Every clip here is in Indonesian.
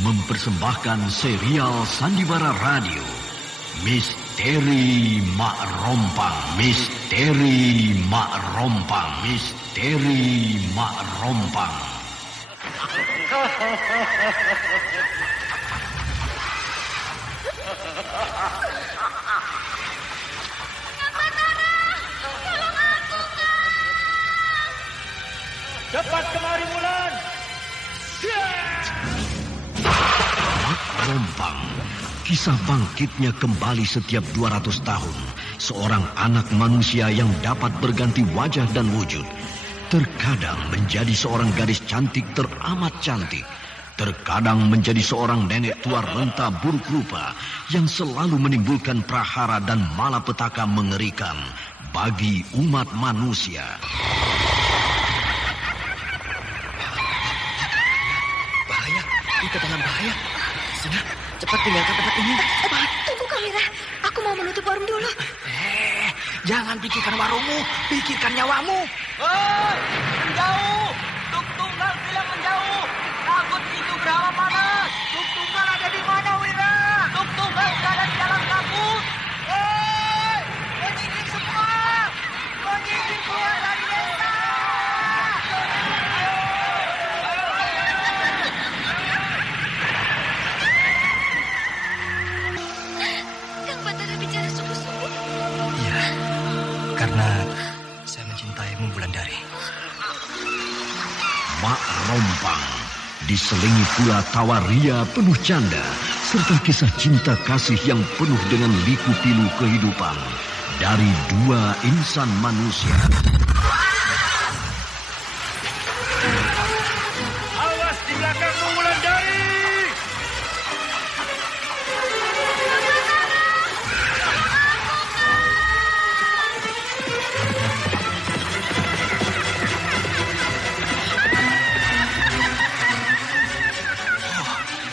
mempersembahkan serial Sandiwara Radio Misteri Mak Rompang. Misteri Mak Rompang. Misteri Mak Rompang. Cepat kemari, Wulan. Mak Rompang. Kisah bangkitnya kembali setiap 200 tahun. Seorang anak manusia yang dapat berganti wajah dan wujud. Terkadang menjadi seorang gadis cantik teramat cantik. Terkadang menjadi seorang nenek tua renta buruk rupa yang selalu menimbulkan prahara dan malapetaka mengerikan bagi umat manusia. Bahaya, kita dalam bahaya. Sudah, cepat tinggalkan tempat ini. Tunggu, Kamira. Aku mau menutup warung dulu. Jangan pikirkan warungmu, pikirkan nyawamu. Hei, menjauh. Tuk Tunggal bilang menjauh. Takut itu berapa panas. Tuk Tunggal ada di mana, Wira? Tuk Tunggal berada di dalam kabut. Hei, menyingkir semua. Menyingkir keluar dari desa. Kang Batara bicara sungguh-sungguh. Iya, karena saya mencintaimu, Wulandari. Mak Rompang diselingi pula tawa ria penuh canda serta kisah cinta kasih yang penuh dengan liku-pilu kehidupan dari dua insan manusia. Awas di belakangmu, Wulandari.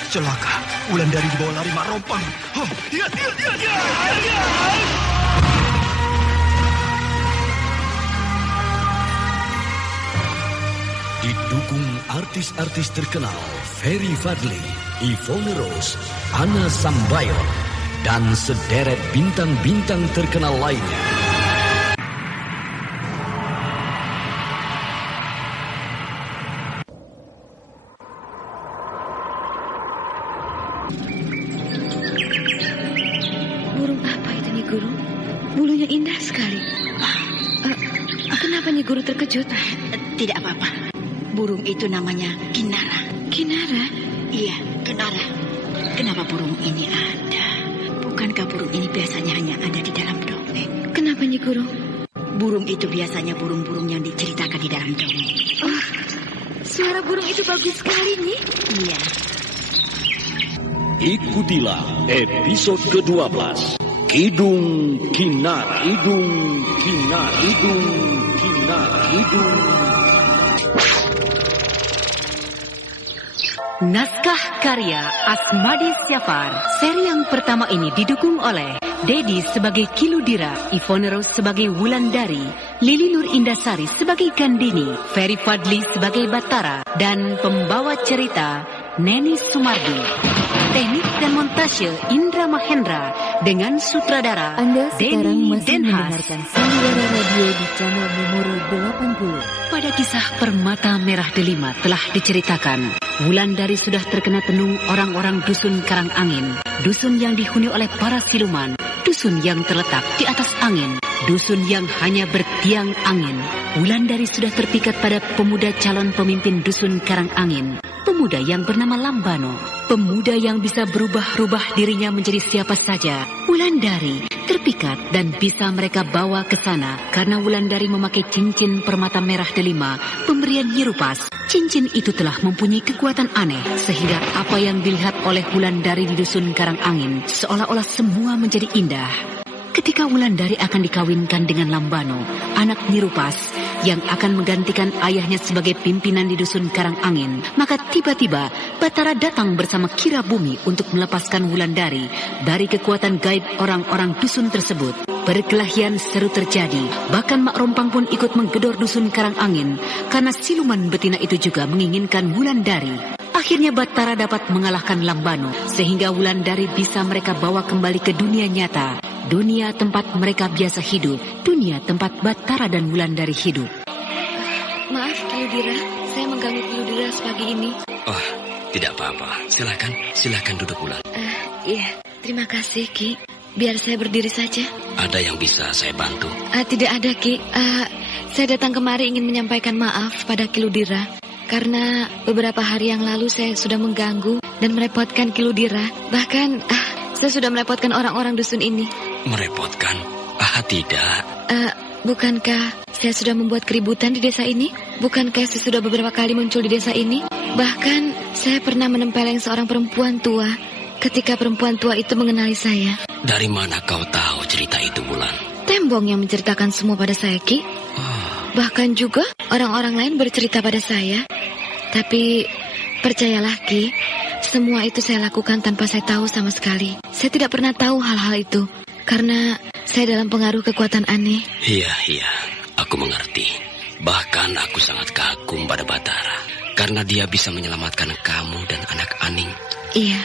Celaka, Wulandari dibawa lari Mak Rompang. Dia. Didukung artis-artis terkenal Ferry Fadli, Yvonne Rose, Anna Sambayon, dan sederet bintang-bintang terkenal lainnya. Burung apa itu, Nyi Guru? Bulunya indah sekali. Kenapa Nyi Guru terkejut? Tidak apa-apa. Burung itu namanya Kinara. Kinara? Iya, Kinara. Kenapa burung ini ada? Bukankah burung ini biasanya hanya ada di dalam dongeng? Kenapa Nyi Guru? Burung itu biasanya burung-burung yang diceritakan di dalam dongeng. Oh, suara burung itu bagus sekali, Nyi. Iya. Ikutilah episode ke-12 Kidung Kinara. Kidung Kinara. Kidung Kinara. Kidung. Naskah karya Asmadi Syafar. Seri yang pertama ini didukung oleh Dedi sebagai Kiludira, Yvonne Rose sebagai Wulandari, Lili Nur Indasari sebagai Gandini, Ferry Fadli sebagai Batara, dan pembawa cerita Neni Sumardi. Teknik dan montase Indra Mahendra dengan sutradara Anda sekarang Denny masih Denhas. mendengarkan Sandiwara Radio di channel Memori 80. Pada kisah Permata Merah Delima telah diceritakan, Wulandari sudah terkena tenung orang-orang dusun Karangangin, dusun yang dihuni oleh para siluman, dusun yang terletak di atas angin, dusun yang hanya bertiang angin. Wulandari sudah terpikat pada pemuda calon pemimpin dusun Karangangin, pemuda yang bernama Lambano, pemuda yang bisa berubah-ubah dirinya menjadi siapa saja. Wulandari terpikat dan bisa mereka bawa ke sana karena Wulandari memakai cincin permata merah delima pemberian Nyi Rupas. Cincin itu telah mempunyai kekuatan aneh sehingga apa yang dilihat oleh Wulandari di dusun Karangangin seolah-olah semua menjadi indah. Ketika Wulandari akan dikawinkan dengan Lambano, anak Nyi Rupas yang akan menggantikan ayahnya sebagai pimpinan di dusun Karangangin, maka tiba-tiba Batara datang bersama Kira Bumi untuk melepaskan Wulandari dari kekuatan gaib orang-orang dusun tersebut. Perkelahian seru terjadi, bahkan Mak Rompang pun ikut menggedor dusun Karangangin karena siluman betina itu juga menginginkan Wulandari. Akhirnya Bathara dapat mengalahkan Lambano, sehingga Wulandari bisa mereka bawa kembali ke dunia nyata. Dunia tempat mereka biasa hidup, dunia tempat Bathara dan Wulandari hidup. Maaf, Kiludira, saya mengganggu Kiludira sepagi ini. Oh, tidak apa-apa. Silakan duduk Wulan. Iya, terima kasih, Ki. Biar saya berdiri saja. Ada yang bisa saya bantu? Tidak ada, Ki. Saya datang kemari ingin menyampaikan maaf pada Kiludira. Karena beberapa hari yang lalu saya sudah mengganggu dan merepotkan Kiludira. Bahkan, saya sudah merepotkan orang-orang dusun ini. Merepotkan? Tidak. Bukankah saya sudah membuat keributan di desa ini? Bukankah saya sudah beberapa kali muncul di desa ini? Bahkan, saya pernah menempeleng seorang perempuan tua ketika perempuan tua itu mengenali saya. Dari mana kau tahu cerita itu, Wulan? Tembong yang menceritakan semua pada saya, Ki. Bahkan juga orang-orang lain bercerita pada saya. Tapi, percayalah, Ki, semua itu saya lakukan tanpa saya tahu sama sekali. Saya tidak pernah tahu hal-hal itu. Karena saya dalam pengaruh kekuatan aneh. Iya, aku mengerti. Bahkan aku sangat kagum pada Bathara. Karena dia bisa menyelamatkan kamu dan anak Aning. Iya.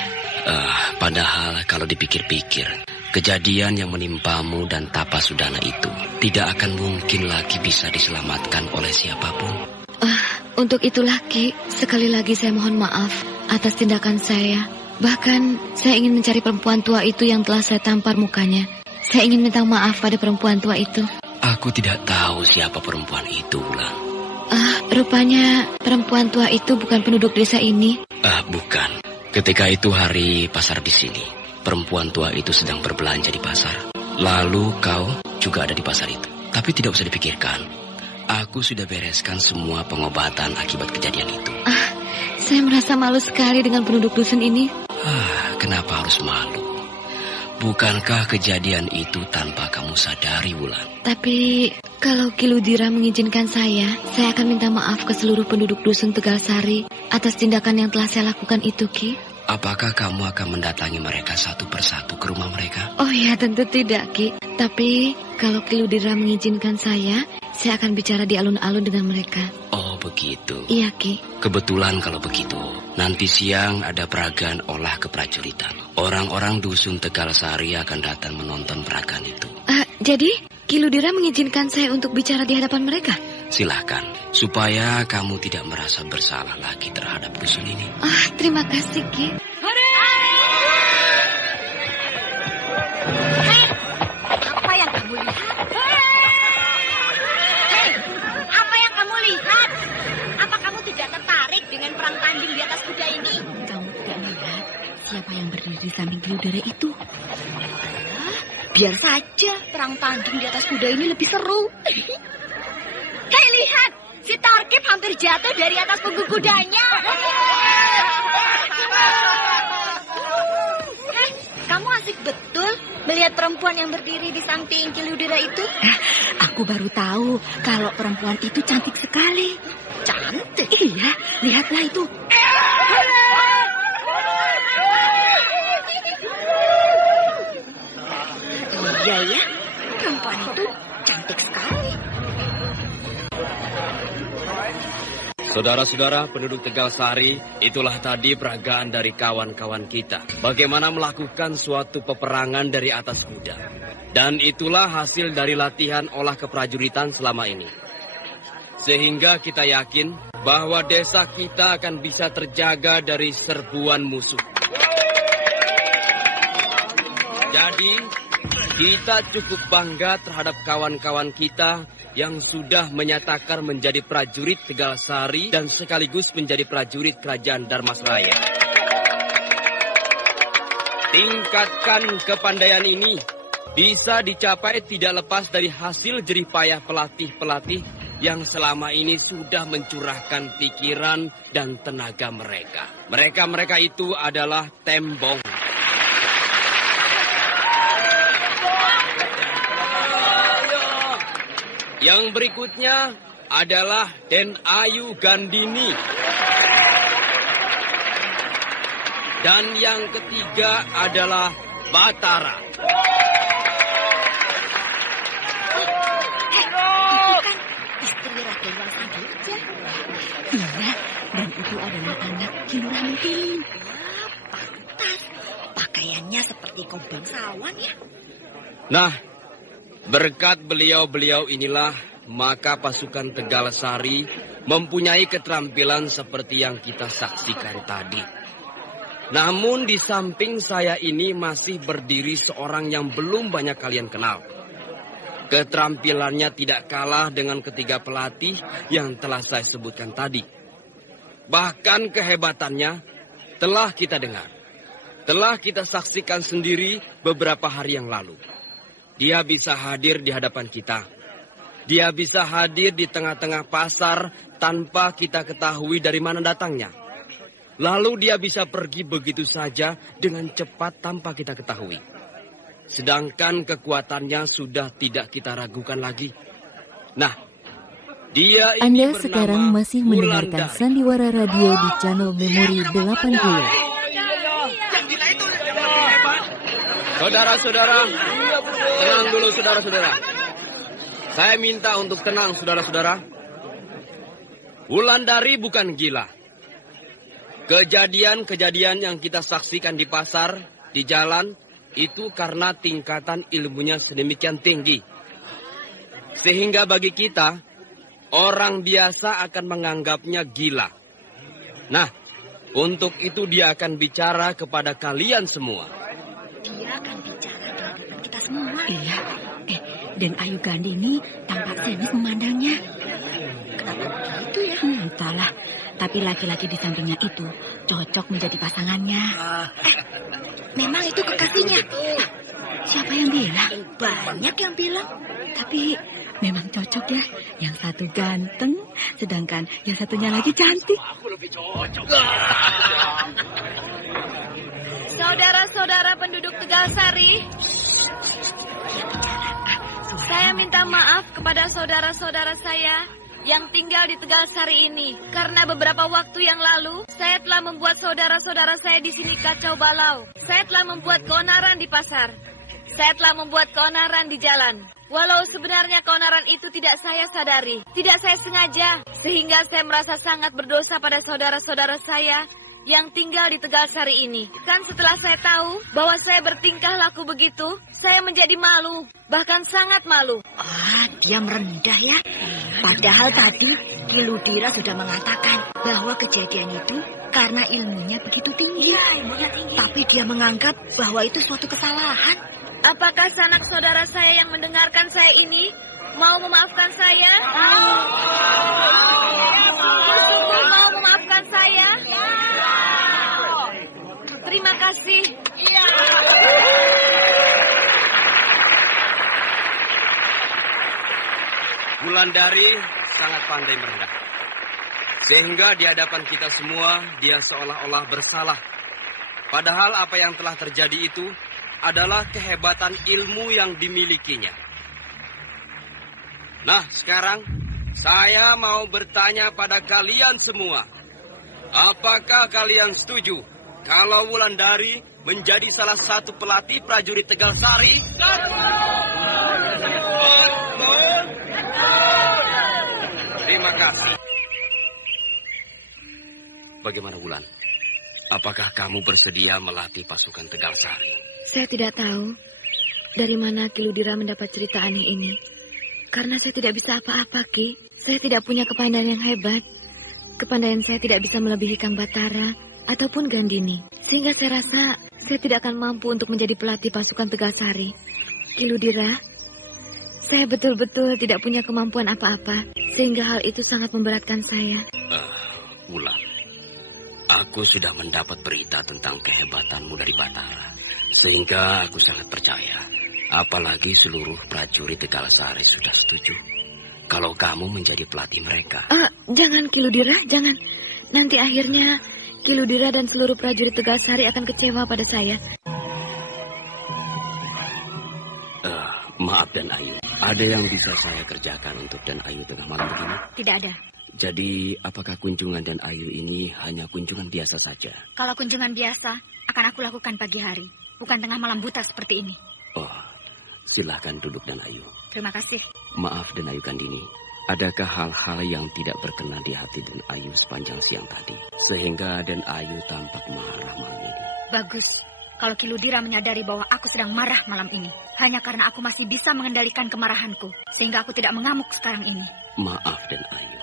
Padahal kalau dipikir-pikir, kejadian yang menimpamu dan Tapasudana itu tidak akan mungkin lagi bisa diselamatkan oleh siapapun. Untuk itulah, Ki, sekali lagi saya mohon maaf atas tindakan saya. Bahkan saya ingin mencari perempuan tua itu yang telah saya tampar mukanya. Saya ingin minta maaf pada perempuan tua itu. Aku tidak tahu siapa perempuan itu, Wulan. Rupanya perempuan tua itu bukan penduduk desa ini. Bukan. Ketika itu hari pasar di sini, perempuan tua itu sedang berbelanja di pasar. Lalu kau juga ada di pasar itu. Tapi tidak usah dipikirkan. Aku sudah bereskan semua pengobatan akibat kejadian itu. Saya merasa malu sekali dengan penduduk dusun ini. Kenapa harus malu? Bukankah kejadian itu tanpa kamu sadari, Wulan? Tapi kalau Kiludira mengizinkan saya akan minta maaf ke seluruh penduduk dusun Tegalsari atas tindakan yang telah saya lakukan itu, Ki. Apakah kamu akan mendatangi mereka satu persatu ke rumah mereka? Oh ya, tentu tidak, Ki. Tapi kalau Kiludira mengizinkan saya akan bicara di alun-alun dengan mereka. Oh, begitu. Iya, Ki. Kebetulan kalau begitu, nanti siang ada peragaan olah keprajuritan. Orang-orang dusun Tegalsari akan datang menonton peragaan itu. Jadi, Kiludira mengizinkan saya untuk bicara di hadapan mereka? Silahkan, supaya kamu tidak merasa bersalah lagi terhadap dusun ini. Terima kasih, Ki. Apa yang kamu lihat? Apa yang kamu lihat? Apa kamu tidak tertarik dengan perang tanding di atas kuda ini? Kamu tidak melihat siapa yang berdiri di samping Kiludira itu? Biar saja, perang tanding di atas kuda ini lebih seru. Hei, lihat! Si Tarkib hampir jatuh dari atas punggung kudanya. Kamu asik betul melihat perempuan yang berdiri di samping Kiludira itu. Aku baru tahu kalau perempuan itu cantik sekali. Cantik? Iya, lihatlah itu. Iya ya, perempuan itu cantik sekali. Saudara-saudara penduduk Tegalsari, itulah tadi peragaan dari kawan-kawan kita. Bagaimana melakukan suatu peperangan dari atas kuda. Dan itulah hasil dari latihan olah keprajuritan selama ini. Sehingga kita yakin bahwa desa kita akan bisa terjaga dari serbuan musuh. Jadi, kita cukup bangga terhadap kawan-kawan kita yang sudah menyatakan menjadi prajurit Tegalsari dan sekaligus menjadi prajurit Kerajaan Darmasraya. Tingkatkan kepandaian ini bisa dicapai tidak lepas dari hasil jerih payah pelatih-pelatih yang selama ini sudah mencurahkan pikiran dan tenaga mereka. Mereka itu adalah Tembong. Yang berikutnya adalah Den Ayu Gandini. Dan yang ketiga adalah Bathara. Itu kan istri Raden Wangsadirja. Iya, dan itu adalah anak Lurah Mutiling. Pantas. Pakaiannya seperti kobang sawan ya. Nah, berkat beliau-beliau inilah maka pasukan Tegal Sari mempunyai keterampilan seperti yang kita saksikan tadi. Namun di samping saya ini masih berdiri seorang yang belum banyak kalian kenal. Keterampilannya tidak kalah dengan ketiga pelatih yang telah saya sebutkan tadi. Bahkan kehebatannya telah kita dengar. Telah kita saksikan sendiri beberapa hari yang lalu. Dia bisa hadir di hadapan kita. Dia bisa hadir di tengah-tengah pasar tanpa kita ketahui dari mana datangnya. Lalu dia bisa pergi begitu saja dengan cepat tanpa kita ketahui. Sedangkan kekuatannya sudah tidak kita ragukan lagi. Nah, dia ini Anda bernama sekarang masih mendengarkan Wulandari. Sandiwara Radio di channel Memori 80. Saudara-saudara, tenang dulu saudara-saudara. Saya minta untuk tenang saudara-saudara. Wulandari bukan gila. Kejadian-kejadian yang kita saksikan di pasar, di jalan, itu karena tingkatan ilmunya sedemikian tinggi. Sehingga bagi kita, orang biasa akan menganggapnya gila. Nah, untuk itu dia akan bicara kepada kalian semua. Dia akan bicara di hadapan kita semua. Iya. Dan Ayu Gandini tampak serius memandangnya. Kenapa begitu ya? Entahlah. Tapi laki-laki di sampingnya itu cocok menjadi pasangannya. Memang itu kekasihnya. Siapa yang bilang? Banyak yang bilang. Tapi memang cocok ya. Yang satu ganteng, sedangkan yang satunya lagi cantik. Saudara-saudara penduduk Tegal Sari, saya minta maaf kepada saudara-saudara saya yang tinggal di Tegal Sari ini. Karena beberapa waktu yang lalu, saya telah membuat saudara-saudara saya di sini kacau balau. Saya telah membuat keonaran di pasar. Saya telah membuat keonaran di jalan. Walau sebenarnya keonaran itu tidak saya sadari, tidak saya sengaja. Sehingga saya merasa sangat berdosa pada saudara-saudara saya yang tinggal di Tegal Sari ini. Kan setelah saya tahu bahwa saya bertingkah laku begitu, saya menjadi malu, bahkan sangat malu. Dia merendah ya. Padahal tadi Ki Ludira sudah mengatakan bahwa kejadian itu karena ilmunya begitu tinggi. Iya, ilmunya tinggi. Tapi dia menganggap bahwa itu suatu kesalahan. Apakah sanak saudara saya yang mendengarkan saya ini mau memaafkan saya? Sungguh mau memaafkan saya? Terima kasih. Wulandari sangat pandai merendah. Sehingga di hadapan kita semua, dia seolah-olah bersalah. Padahal apa yang telah terjadi itu adalah kehebatan ilmu yang dimilikinya. Nah, sekarang saya mau bertanya pada kalian semua. Apakah kalian setuju kalau Wulandari menjadi salah satu pelatih prajurit Tegal Sari? Terima kasih. Bagaimana Wulan? Apakah kamu bersedia melatih pasukan Tegal Sari? Saya tidak tahu dari mana Ki Ludira mendapat cerita aneh ini. Karena saya tidak bisa apa-apa, Ki. Saya tidak punya kepandaian yang hebat. Kepandaian saya tidak bisa melebihi Kang Batara ataupun Gandini. Sehingga saya rasa saya tidak akan mampu untuk menjadi pelatih pasukan Tegal Sari. Ki Ludira, saya betul-betul tidak punya kemampuan apa-apa. Sehingga hal itu sangat memberatkan saya. Wulan, aku sudah mendapat berita tentang kehebatanmu dari Batara. Sehingga aku sangat percaya. Apalagi seluruh prajurit Tegal Sari sudah setuju kalau kamu menjadi pelatih mereka. Jangan Ki Ludira, jangan. Nanti akhirnya Ki Ludira dan seluruh prajurit Tegal Sari akan kecewa pada saya. Maaf Dan Ayu, ada yang bisa saya kerjakan untuk Dan Ayu tengah malam begini? Tidak ada. Jadi apakah kunjungan Dan Ayu ini hanya kunjungan biasa saja? Kalau kunjungan biasa, akan aku lakukan pagi hari. Bukan tengah malam buta seperti ini. Oh, silahkan duduk Dan Ayu. Terima kasih. Maaf Dan Ayu Gandini, Adakah hal-hal yang tidak berkenan di hati Den Ayu sepanjang siang tadi, sehingga Den Ayu tampak marah malam ini? Bagus. Kalau Ki Ludira menyadari bahwa aku sedang marah malam ini, hanya karena aku masih bisa mengendalikan kemarahanku, sehingga aku tidak mengamuk sekarang ini. Maaf, Den Ayu.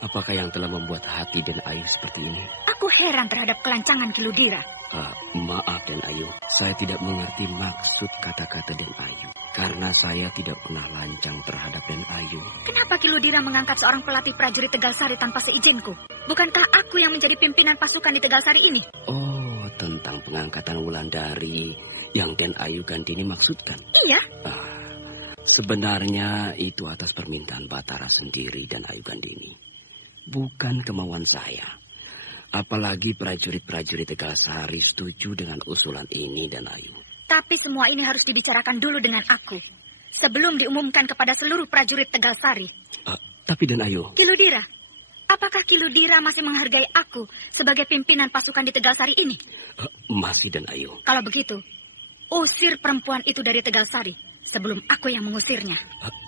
Apakah yang telah membuat hati Den Ayu seperti ini? Aku heran terhadap kelancangan Ki Ludira. Maaf, Den Ayu. Saya tidak mengerti maksud kata-kata Den Ayu. Karena saya tidak pernah lancang terhadap Den Ayu. Kenapa Ki Ludira mengangkat seorang pelatih prajurit Tegalsari tanpa seizinku? Bukankah aku yang menjadi pimpinan pasukan di Tegalsari ini? Oh, tentang pengangkatan Wulandari yang Den Ayu Gandini maksudkan? Iya. Sebenarnya itu atas permintaan Batara sendiri Dan Ayu Gandini. Bukan kemauan saya. Apalagi prajurit-prajurit Tegalsari setuju dengan usulan ini Dan Ayu. Tapi semua ini harus dibicarakan dulu dengan aku, sebelum diumumkan kepada seluruh prajurit Tegalsari. Tapi Dan Ayu... Ki Ludira, apakah Ki Ludira masih menghargai aku sebagai pimpinan pasukan di Tegalsari ini? Masih Dan Ayu. Kalau begitu, usir perempuan itu dari Tegalsari sebelum aku yang mengusirnya.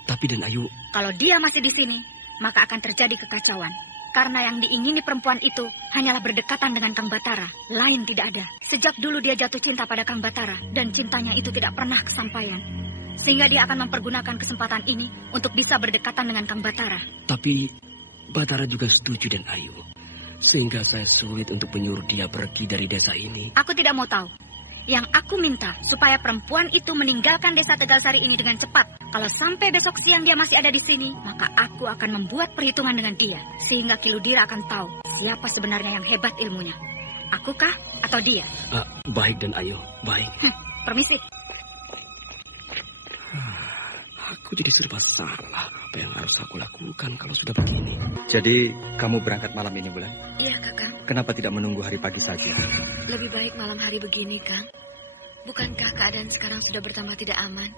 Tapi Dan Ayu... Kalau dia masih di sini, maka akan terjadi kekacauan. Karena yang diingini perempuan itu hanyalah berdekatan dengan Kang Batara. Lain tidak ada. Sejak dulu dia jatuh cinta pada Kang Batara. Dan cintanya itu tidak pernah kesampaian. Sehingga dia akan mempergunakan kesempatan ini untuk bisa berdekatan dengan Kang Batara. Tapi Batara juga setuju Dan Ayu. Sehingga saya sulit untuk menyuruh dia pergi dari desa ini. Aku tidak mau tahu. Yang aku minta supaya perempuan itu meninggalkan desa Tegalsari ini dengan cepat. Kalau sampai besok siang dia masih ada di sini, maka aku akan membuat perhitungan dengan dia. Sehingga Ki Ludira akan tahu siapa sebenarnya yang hebat ilmunya. Akukah atau dia? Baik Dan Ayu, baik. Permisi. Aku jadi serba salah. Apa yang harus aku lakukan kalau sudah begini? Jadi kamu berangkat malam ini, Bulan? Iya, Kakang. Kenapa tidak menunggu hari pagi saja? Lebih baik malam hari begini, Kang. Bukankah keadaan sekarang sudah bertambah tidak aman?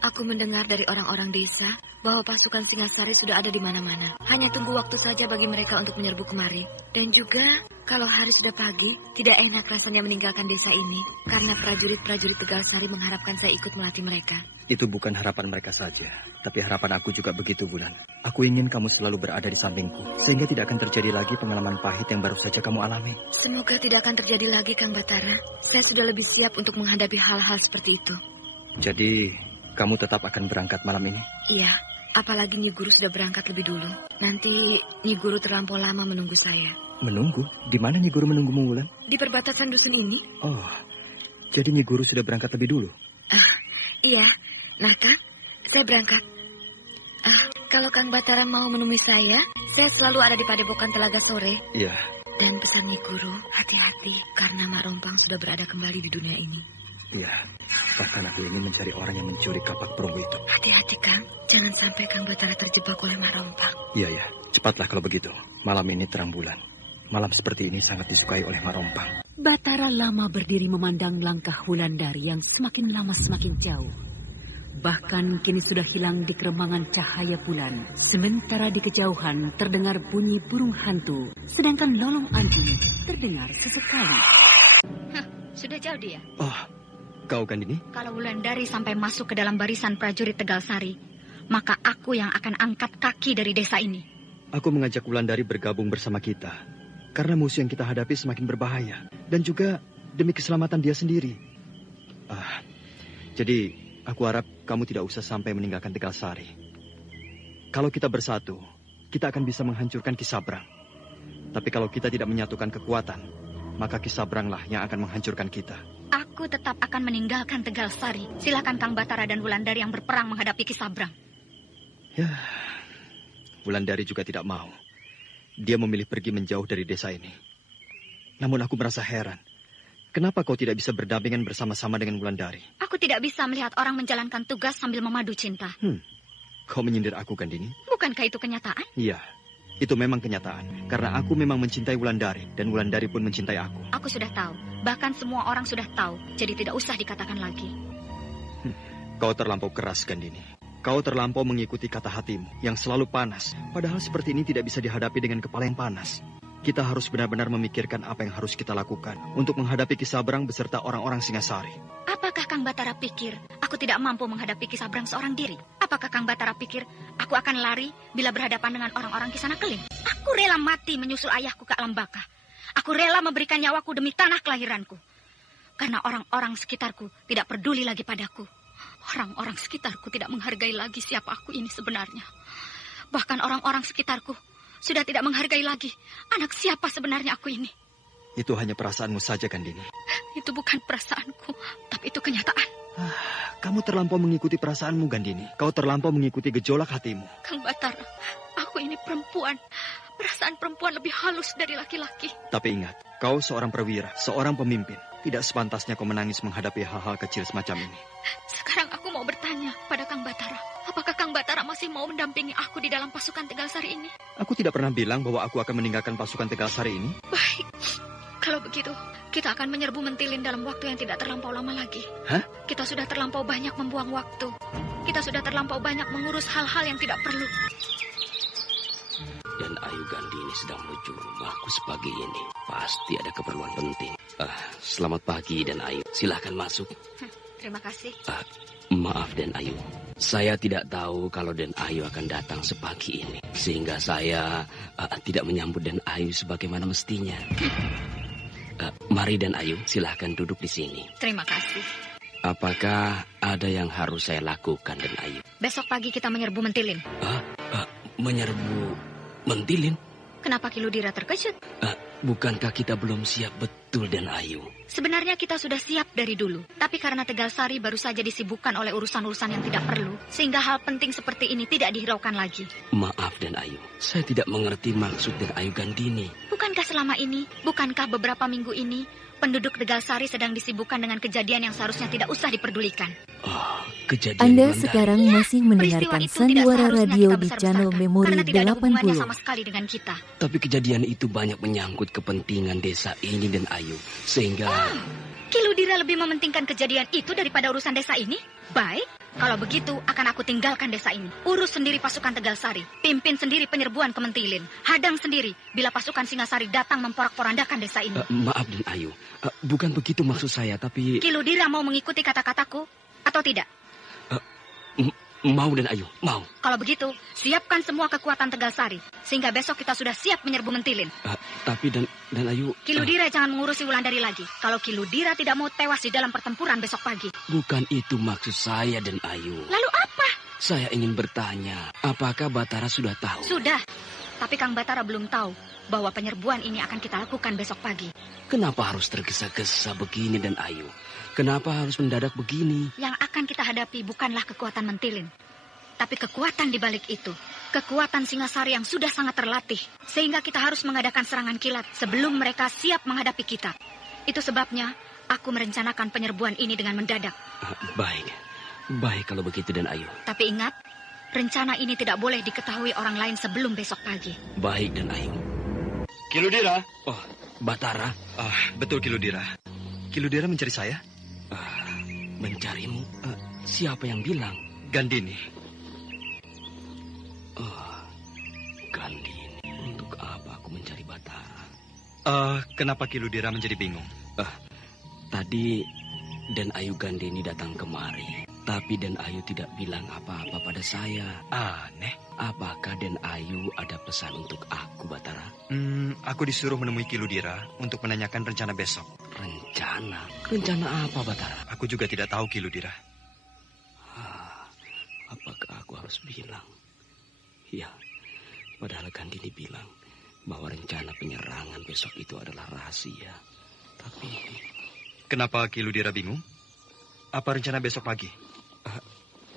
Aku mendengar dari orang-orang desa bahwa pasukan Singasari sudah ada di mana-mana. Hanya tunggu waktu saja bagi mereka untuk menyerbu kemari. Dan juga, kalau hari sudah pagi, tidak enak rasanya meninggalkan desa ini. Karena prajurit-prajurit Tegalsari mengharapkan saya ikut melatih mereka. Itu bukan harapan mereka saja. Tapi harapan aku juga begitu, Bulan. Aku ingin kamu selalu berada di sampingku. Sehingga tidak akan terjadi lagi pengalaman pahit yang baru saja kamu alami. Semoga tidak akan terjadi lagi, Kang Batara. Saya sudah lebih siap untuk menghadapi hal-hal seperti itu. Jadi, kamu tetap akan berangkat malam ini? Iya, apalagi Nyi Guru sudah berangkat lebih dulu. Nanti Nyi Guru terlampau lama menunggu saya. Menunggu? Di mana Nyi Guru menunggumu, Wulan? Di perbatasan dusun ini. Oh, jadi Nyi Guru sudah berangkat lebih dulu? Iya. Nah, Kang, saya berangkat. Kalau Kang Batara mau menemui saya selalu ada di Padepokan Telaga sore. Iya. Dan pesan Nyi Guru, hati-hati karena Mak Rompang sudah berada kembali di dunia ini. Iya, bahkan aku ingin mencari orang yang mencuri kapak perunggu itu. Hati-hati, Kang. Jangan sampai Kang Batara terjebak oleh Mak Rompang. Iya, ya. Cepatlah kalau begitu. Malam ini terang bulan. Malam seperti ini sangat disukai oleh Mak Rompang. Batara lama berdiri memandang langkah Wulandari yang semakin lama semakin jauh. Bahkan kini sudah hilang di keremangan cahaya bulan. Sementara di kejauhan terdengar bunyi burung hantu. Sedangkan lolong anjing terdengar sesekali. Sudah jauh dia. Oh, kau Gandini? Kalau Wulandari sampai masuk ke dalam barisan prajurit Tegalsari, maka aku yang akan angkat kaki dari desa ini. Aku mengajak Wulandari bergabung bersama kita. Karena musuh yang kita hadapi semakin berbahaya. Dan juga demi keselamatan dia sendiri. Jadi, aku harap kamu tidak usah sampai meninggalkan Tegalsari. Kalau kita bersatu, kita akan bisa menghancurkan Ki Sabrang. Tapi kalau kita tidak menyatukan kekuatan, maka Ki Sabranglah yang akan menghancurkan kita. Aku tetap akan meninggalkan Tegalsari. Silakan Kang Batara dan Wulandari yang berperang menghadapi Ki Sabrang. Ya, Wulandari juga tidak mau. Dia memilih pergi menjauh dari desa ini. Namun aku merasa heran. Kenapa kau tidak bisa berdampingan bersama-sama dengan Wulandari? Aku tidak bisa melihat orang menjalankan tugas sambil memadu cinta. Kau menyindir aku, Gandini? Bukankah itu kenyataan? Iya, itu memang kenyataan. Karena aku memang mencintai Wulandari, dan Wulandari pun mencintai aku. Aku sudah tahu. Bahkan semua orang sudah tahu. Jadi tidak usah dikatakan lagi. Kau terlampau keras, Gandini. Kau terlampau mengikuti kata hatimu yang selalu panas. Padahal seperti ini tidak bisa dihadapi dengan kepala yang panas. kita harus benar-benar memikirkan apa yang harus kita lakukan untuk menghadapi Ki Sabrang beserta orang-orang Singasari. Apakah Kang Batara pikir aku tidak mampu menghadapi Ki Sabrang seorang diri? Apakah Kang Batara pikir aku akan lari bila berhadapan dengan orang-orang Kisana Keling? Aku rela mati menyusul ayahku ke alam baka. Aku rela memberikan nyawaku demi tanah kelahiranku. Karena orang-orang sekitarku tidak peduli lagi padaku. Orang-orang sekitarku tidak menghargai lagi siapa aku ini sebenarnya. Bahkan orang-orang sekitarku sudah tidak menghargai lagi anak siapa sebenarnya aku ini. Itu hanya perasaanmu saja, Gandini. Itu bukan perasaanku, tapi itu kenyataan. Kamu terlampau mengikuti perasaanmu, Gandini. Kau terlampau mengikuti gejolak hatimu. Kang Batara, aku ini perempuan. Perasaan perempuan lebih halus dari laki-laki. Tapi ingat, kau seorang perwira, seorang pemimpin. Tidak sepantasnya kau menangis menghadapi hal-hal kecil semacam ini. Sekarang aku mau bertanya pada Kang Batara. Apakah Kang Batara masih mau mendampingi aku di dalam pasukan Tegal Sari ini? Aku tidak pernah bilang bahwa aku akan meninggalkan pasukan Tegal Sari ini. Baik. Kalau begitu, kita akan menyerbu Mentilin dalam waktu yang tidak terlampau lama lagi. Hah? Kita sudah terlampau banyak membuang waktu. Kita sudah terlampau banyak mengurus hal-hal yang tidak perlu. Dan Ayu Gandini sedang menuju rumahku sepagi ini. Pasti ada keperluan penting. Selamat pagi, Dan Ayu. Silahkan masuk. Terima kasih. Maaf, Dan Ayu. Saya tidak tahu kalau Dan Ayu akan datang sepagi ini. Sehingga saya tidak menyambut Dan Ayu sebagaimana mestinya. Mari, Dan Ayu. Silahkan duduk di sini. Terima kasih. Apakah ada yang harus saya lakukan, Dan Ayu? Besok pagi kita menyerbu Mentilin. Menyerbu Mentilin? Kenapa Ki Ludira terkejut? Bukankah kita belum siap betul, Dan Ayu? Sebenarnya kita sudah siap dari dulu. Tapi karena Tegal Sari baru saja disibukkan oleh urusan-urusan yang tidak perlu, sehingga hal penting seperti ini tidak dihiraukan lagi. Maaf, Dan Ayu. Saya tidak mengerti maksud Dan Ayu Gandini. Bukankah selama ini, bukankah beberapa minggu ini, penduduk Tegal Sari sedang disibukkan dengan kejadian yang seharusnya tidak usah diperdulikan? Kejadian Anda Belanda. sekarang masih mendengarkan Sandiwara Radio di channel Memori karena tidak ada hubungannya 80. sama sekali dengan kita. Tapi kejadian itu banyak menyangkut kepentingan desa ini, Dan Ayu. Sehingga... Ki Ludira lebih mementingkan kejadian itu daripada urusan desa ini? Baik, kalau begitu akan aku tinggalkan desa ini. Urus sendiri pasukan Tegal Sari. Pimpin sendiri penyerbuan ke Mentilin. Hadang sendiri bila pasukan Singasari datang memporak-porandakan desa ini. Maaf, Dan Ayu. Bukan begitu maksud saya, tapi... Ki Ludira mau mengikuti kata-kataku atau tidak? Mau, Dan Ayu, mau. Kalau begitu, siapkan semua kekuatan Tegal Sari. Sehingga besok kita sudah siap menyerbu Mentilin. Tapi Dan Ayu... Ki Ludira jangan mengurusi Wulandari lagi. Kalau Ki Ludira tidak mau tewas di dalam pertempuran besok pagi. Bukan itu maksud saya, Dan Ayu. Lalu apa? Saya ingin bertanya, apakah Batara sudah tahu? Sudah. Tapi Kang Batara belum tahu bahwa penyerbuan ini akan kita lakukan besok pagi. Kenapa harus tergesa-gesa begini, Dan Ayu? Kenapa harus mendadak begini? Yang akan kita hadapi bukanlah kekuatan Mentilin, tapi kekuatan di balik itu. Kekuatan Singasari yang sudah sangat terlatih, sehingga kita harus mengadakan serangan kilat sebelum mereka siap menghadapi kita. Itu sebabnya aku merencanakan penyerbuan ini dengan mendadak. Baik kalau begitu, Dan Ayu. Tapi ingat, rencana ini tidak boleh diketahui orang lain sebelum besok pagi. Baik, Dan Ayu. Ki Ludira. Oh, Batara. Betul, Ki Ludira. Ki Ludira mencari saya? Mencarimu? Siapa yang bilang? Gandini. Gandini. Untuk apa aku mencari Batara? Kenapa Ki Ludira menjadi bingung? Tadi Dan Ayu Gandini datang kemari. Tapi Dan Ayu tidak bilang apa-apa pada saya. Aneh. Apakah Dan Ayu ada pesan untuk aku, Batara? Aku disuruh menemui Ki Ludira untuk menanyakan rencana besok. Rencana? Rencana apa, Batara? Aku juga tidak tahu, Ki Ludira. Apakah aku harus bilang? Ya, padahal Gandini bilang bahwa rencana penyerangan besok itu adalah rahasia. Tapi... Kenapa Ki Ludira bingung? Apa rencana besok pagi?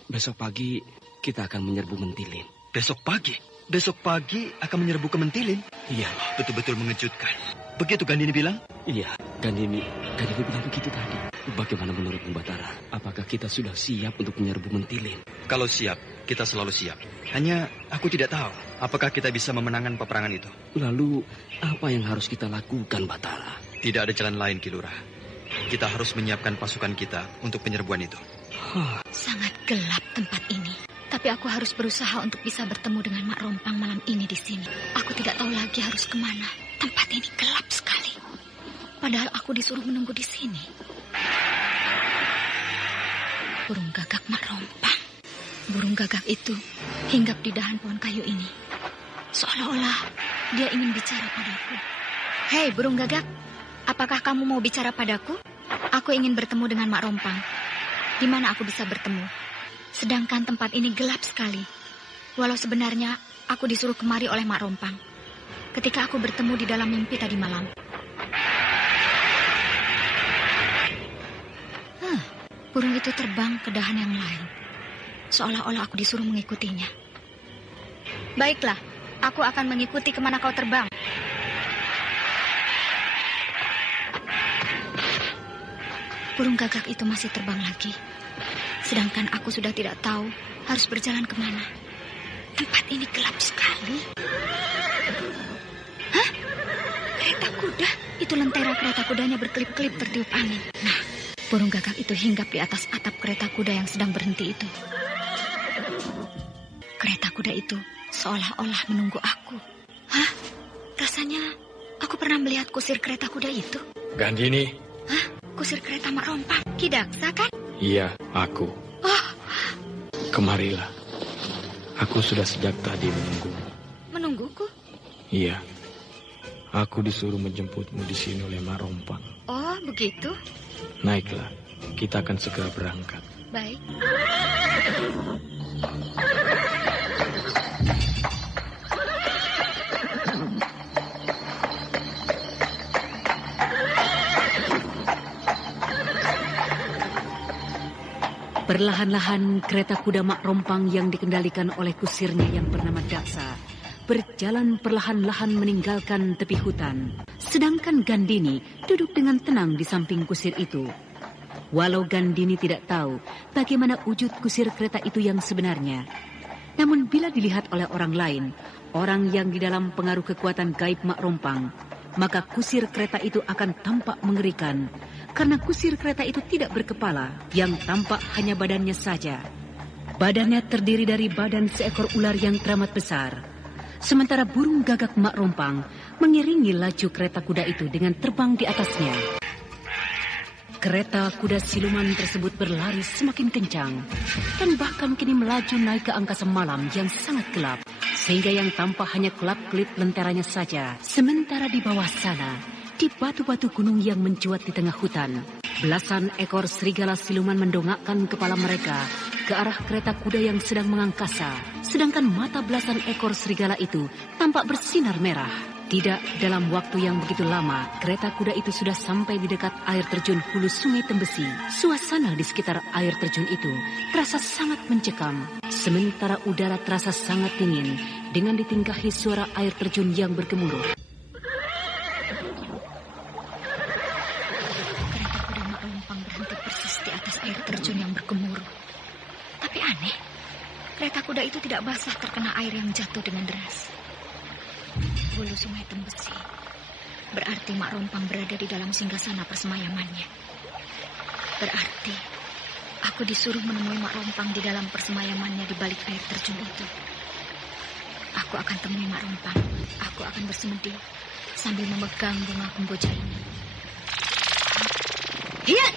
Besok pagi kita akan menyerbu Mentilin. Besok pagi? Besok pagi akan menyerbu ke Mentilin? Iya. Betul-betul mengejutkan. Begitu Gandini bilang? Iya, Gandini bilang begitu tadi. Bagaimana menurutmu, Batara? Apakah kita sudah siap untuk menyerbu Mentilin? Kalau siap, kita selalu siap. Hanya aku tidak tahu apakah kita bisa memenangkan peperangan itu. Lalu, apa yang harus kita lakukan, Batara? Tidak ada jalan lain, Ki Lurah. Kita harus menyiapkan pasukan kita untuk penyerbuan itu. Sangat gelap tempat ini. Tapi aku harus berusaha untuk bisa bertemu dengan Mak Rompang malam ini di sini. Aku tidak tahu lagi harus kemana. Tempat ini gelap sekali. Padahal aku disuruh menunggu di sini. Burung gagak mak rompang. Burung gagak itu hinggap di dahan pohon kayu ini. Seolah-olah dia ingin bicara padaku. Hei burung gagak, apakah kamu mau bicara padaku? Aku ingin bertemu dengan mak rompang. Di mana aku bisa bertemu? Sedangkan tempat ini gelap sekali. Walau sebenarnya aku disuruh kemari oleh mak rompang. Ketika aku bertemu di dalam mimpi tadi malam. Burung itu terbang ke dahan yang lain. Seolah-olah aku disuruh mengikutinya. Baiklah, aku akan mengikuti kemana kau terbang. Burung gagak itu masih terbang lagi. Sedangkan aku sudah tidak tahu harus berjalan kemana. Tempat ini gelap sekali. Hah? Kereta kuda? Itu lentera kereta kudanya berkelip-kelip tertiup angin. Nah, burung gagak itu hinggap di atas atap kereta kuda yang sedang berhenti itu. Kereta kuda itu seolah-olah menunggu aku. Hah? Rasanya aku pernah melihat kusir kereta kuda itu. Gandini. Hah? Kusir kereta mak rompang? Ki Daksa kan? Iya, aku. Oh. Kemarilah. Aku sudah sejak tadi menunggumu. Menungguku? Iya. Aku disuruh menjemputmu di sini oleh mak rompang. Oh, begitu? Naiklah, kita akan segera berangkat. Baik. Perlahan-lahan kereta kuda mak rompang yang dikendalikan oleh kusirnya yang bernama Daksa berjalan perlahan-lahan meninggalkan tepi hutan. Sedangkan Gandini duduk dengan tenang di samping kusir itu. Walau Gandini tidak tahu bagaimana wujud kusir kereta itu yang sebenarnya. Namun bila dilihat oleh orang lain, orang yang di dalam pengaruh kekuatan gaib mak rompang, maka kusir kereta itu akan tampak mengerikan. Karena kusir kereta itu tidak berkepala, yang tampak hanya badannya saja. Badannya terdiri dari badan seekor ular yang teramat besar. Sementara burung gagak mak rompang mengiringi laju kereta kuda itu dengan terbang di atasnya. Kereta kuda siluman tersebut berlari semakin kencang dan bahkan kini melaju naik ke angkasa malam yang sangat gelap, sehingga yang tampak hanya kelap-kelip lenteranya saja. Sementara di bawah sana, di batu-batu gunung yang mencuat di tengah hutan, belasan ekor serigala siluman mendongakkan kepala mereka ke arah kereta kuda yang sedang mengangkasa. Sedangkan mata belasan ekor serigala itu tampak bersinar merah. Tidak dalam waktu yang begitu lama, kereta kuda itu sudah sampai di dekat air terjun hulu Sungai Tembesi. Suasana di sekitar air terjun itu terasa sangat mencekam. Sementara udara terasa sangat dingin dengan ditingkahi suara air terjun yang bergemuruh. Kereta kuda mak rompang berhenti persis di atas air terjun yang bergemuruh. Tapi aneh, kereta kuda itu tidak basah terkena air yang jatuh dengan deras. Hulu Sungai Tembesi. Berarti mak rompang berada di dalam singgasana persemayamannya. Berarti aku disuruh menemui mak rompang di dalam persemayamannya di balik air terjun itu. Aku akan temui mak rompang. Aku akan bersemedi sambil memegang bunga kemboja ini. Hiat!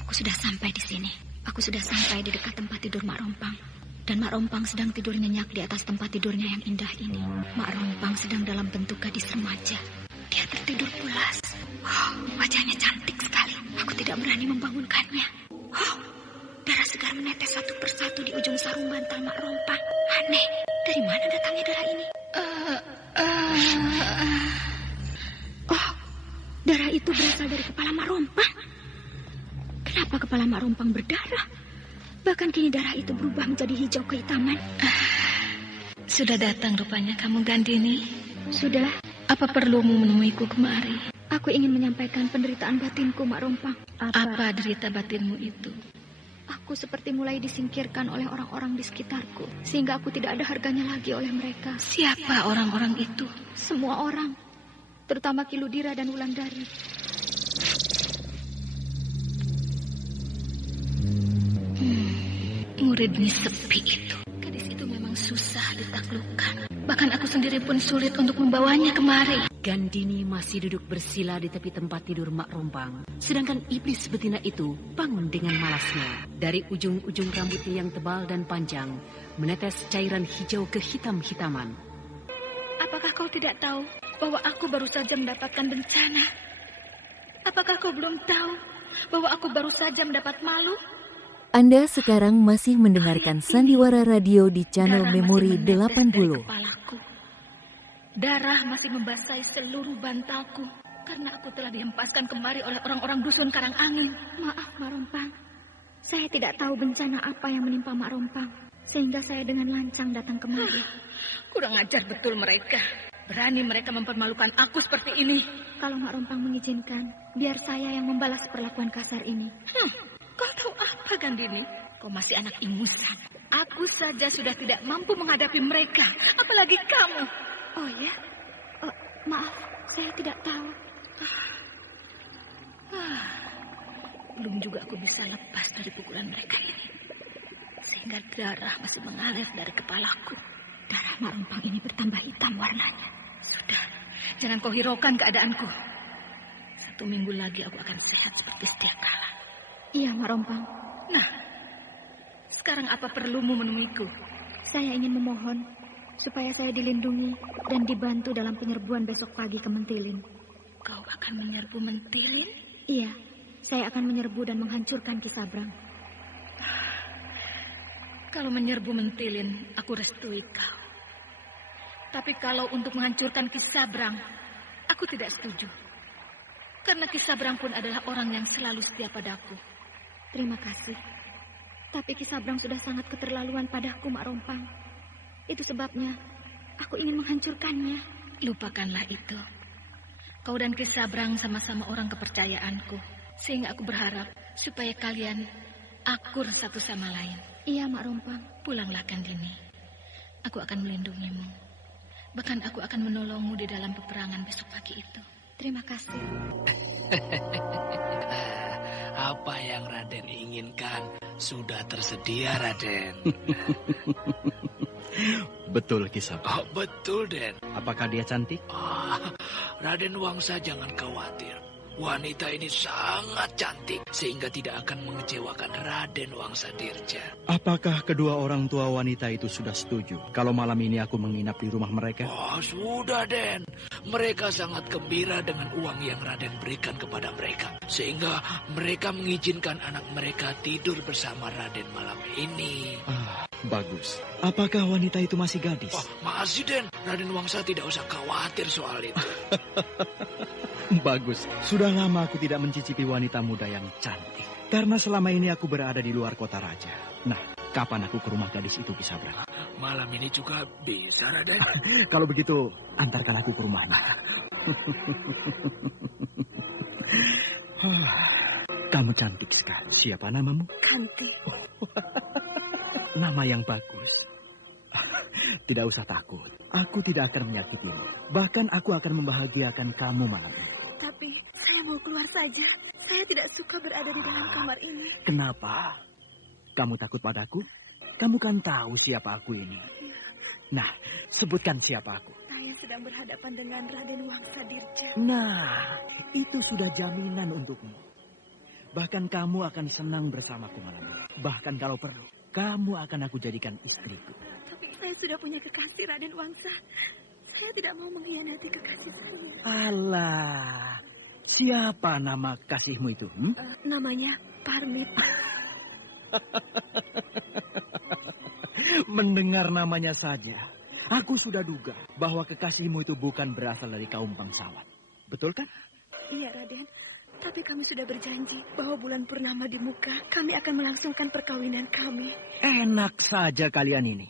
Aku sudah sampai di sini. Aku sudah sampai di dekat tempat tidur mak rompang. Dan mak rompang sedang tidur nyenyak di atas tempat tidurnya yang indah ini. Mak rompang sedang dalam bentuk gadis remaja. Dia tertidur pulas. Wajahnya cantik sekali. Aku tidak berani membangunkannya. Darah segar menetes satu persatu di ujung sarung bantal mak rompang. Aneh, dari mana datangnya darah ini? Darah itu berasal dari kepala mak rompang. Kenapa kepala mak rompang berdarah? Bahkan kini darah itu berubah menjadi hijau kehitaman. Sudah datang rupanya kamu, Gandini. Sudah. Apa perlumu menemuiku kemari? Aku ingin menyampaikan penderitaan batinku, mak rompang. Apa derita batinmu itu? Aku seperti mulai disingkirkan oleh orang-orang di sekitarku, sehingga aku tidak ada harganya lagi oleh mereka. Siapa orang-orang itu? Semua orang, terutama Ki Ludira dan Wulandari. Muridnya sepi itu. Gadis itu memang susah ditaklukkan. Bahkan aku sendiri pun sulit untuk membawanya kemari. Gandini masih duduk bersila di tepi tempat tidur Mak Rompang. Sedangkan iblis betina itu bangun dengan malasnya. Dari ujung-ujung rambutnya yang tebal dan panjang, menetes cairan hijau kehitam-hitaman. Apakah kau tidak tahu bahwa aku baru saja mendapatkan bencana? Apakah kau belum tahu bahwa aku baru saja mendapat malu? Anda sekarang masih mendengarkan Sandiwara Radio di channel Memori 80. Darah masih membasahi seluruh bantalku karena aku telah dihempaskan kemari oleh orang-orang dusun Karangangin. Maaf, Mak Rompang. Saya tidak tahu bencana apa yang menimpa Mak Rompang, sehingga saya dengan lancang datang kemari. Kurang ajar betul mereka. Berani mereka mempermalukan aku seperti ini. Kalau Mak Rompang mengizinkan, biar saya yang membalas perlakuan kasar ini. Kau tahu apa, Gandini? Kau masih anak ingusan. Aku saja sudah tidak mampu menghadapi mereka, apalagi kamu. Oh ya? Maaf, saya tidak tahu. Belum juga aku bisa lepas dari pukulan mereka ini. Sehingga darah masih mengalir dari kepalaku. Darah Mak Rompang ini bertambah hitam warnanya. Sudah, jangan kau hiraukan keadaanku. 1 minggu lagi aku akan sehat seperti sedia kala. Iya, Mak Rompang. Nah, sekarang apa perlumu menemuiku? Saya ingin memohon supaya saya dilindungi dan dibantu dalam penyerbuan besok pagi ke Mentilin. Kau akan menyerbu Mentilin? Iya, saya akan menyerbu dan menghancurkan Kisabrang. Kalau menyerbu Mentilin, aku restui kau. Tapi kalau untuk menghancurkan Kisabrang, aku tidak setuju. Karena Kisabrang pun adalah orang yang selalu setia padaku. Terima kasih. Tapi Kisabrang sudah sangat keterlaluan padaku, Mak Rompang. Itu sebabnya aku ingin menghancurkannya. Lupakanlah itu. Kau dan Kisabrang sama-sama orang kepercayaanku. Sehingga aku berharap supaya kalian akur satu sama lain. Iya, Mak Rompang. Pulanglah, Gandini. Aku akan melindungimu. Bahkan aku akan menolongmu di dalam peperangan besok pagi itu. Terima kasih. Apa yang Raden inginkan sudah tersedia, Raden. Betul, Kisabrang. Oh, betul, Den. Apakah dia cantik? Raden Wangsa jangan khawatir. Wanita ini sangat cantik sehingga tidak akan mengecewakan Raden Wangsa Dirja. Apakah kedua orang tua wanita itu sudah setuju kalau malam ini aku menginap di rumah mereka? Oh, sudah, Den. Mereka sangat gembira dengan uang yang Raden berikan kepada mereka. Sehingga mereka mengizinkan anak mereka tidur bersama Raden malam ini. Bagus. Apakah wanita itu masih gadis? Oh, masih, Den. Raden Wangsa tidak usah khawatir soal itu. Bagus. Sudah lama aku tidak mencicipi wanita muda yang cantik. Karena selama ini aku berada di luar kota raja. Nah, kapan aku ke rumah gadis itu, Kisabrang? Malam ini juga bisa, Raden. Kalau begitu, antarkan aku ke rumahnya. Kamu cantik sekali. Siapa namamu? Kanti. Nama yang bagus. Tidak usah takut. Aku tidak akan menyakitimu. Bahkan aku akan membahagiakan kamu malam ini. Tapi saya mau keluar saja. Saya tidak suka berada di dalam kamar ini. Kenapa? Kamu takut padaku? Kamu kan tahu siapa aku ini. Nah, sebutkan siapa aku. Saya sedang berhadapan dengan Raden Wangsa Dirja. Nah, itu sudah jaminan untukmu. Bahkan kamu akan senang bersamaku malam ini. Bahkan kalau perlu, kamu akan aku jadikan istriku. Tapi saya sudah punya kekasih, Raden Wangsa. Saya tidak mau mengkhianati kekasih saya. Alah, siapa nama kasihmu itu? Namanya Parmit. Mendengar namanya saja, aku sudah duga bahwa kekasihmu itu bukan berasal dari kaum bangsawan. Betul kan? Iya, Raden. Tapi kami sudah berjanji bahwa bulan purnama di muka kami akan melangsungkan perkawinan kami. Enak saja kalian ini.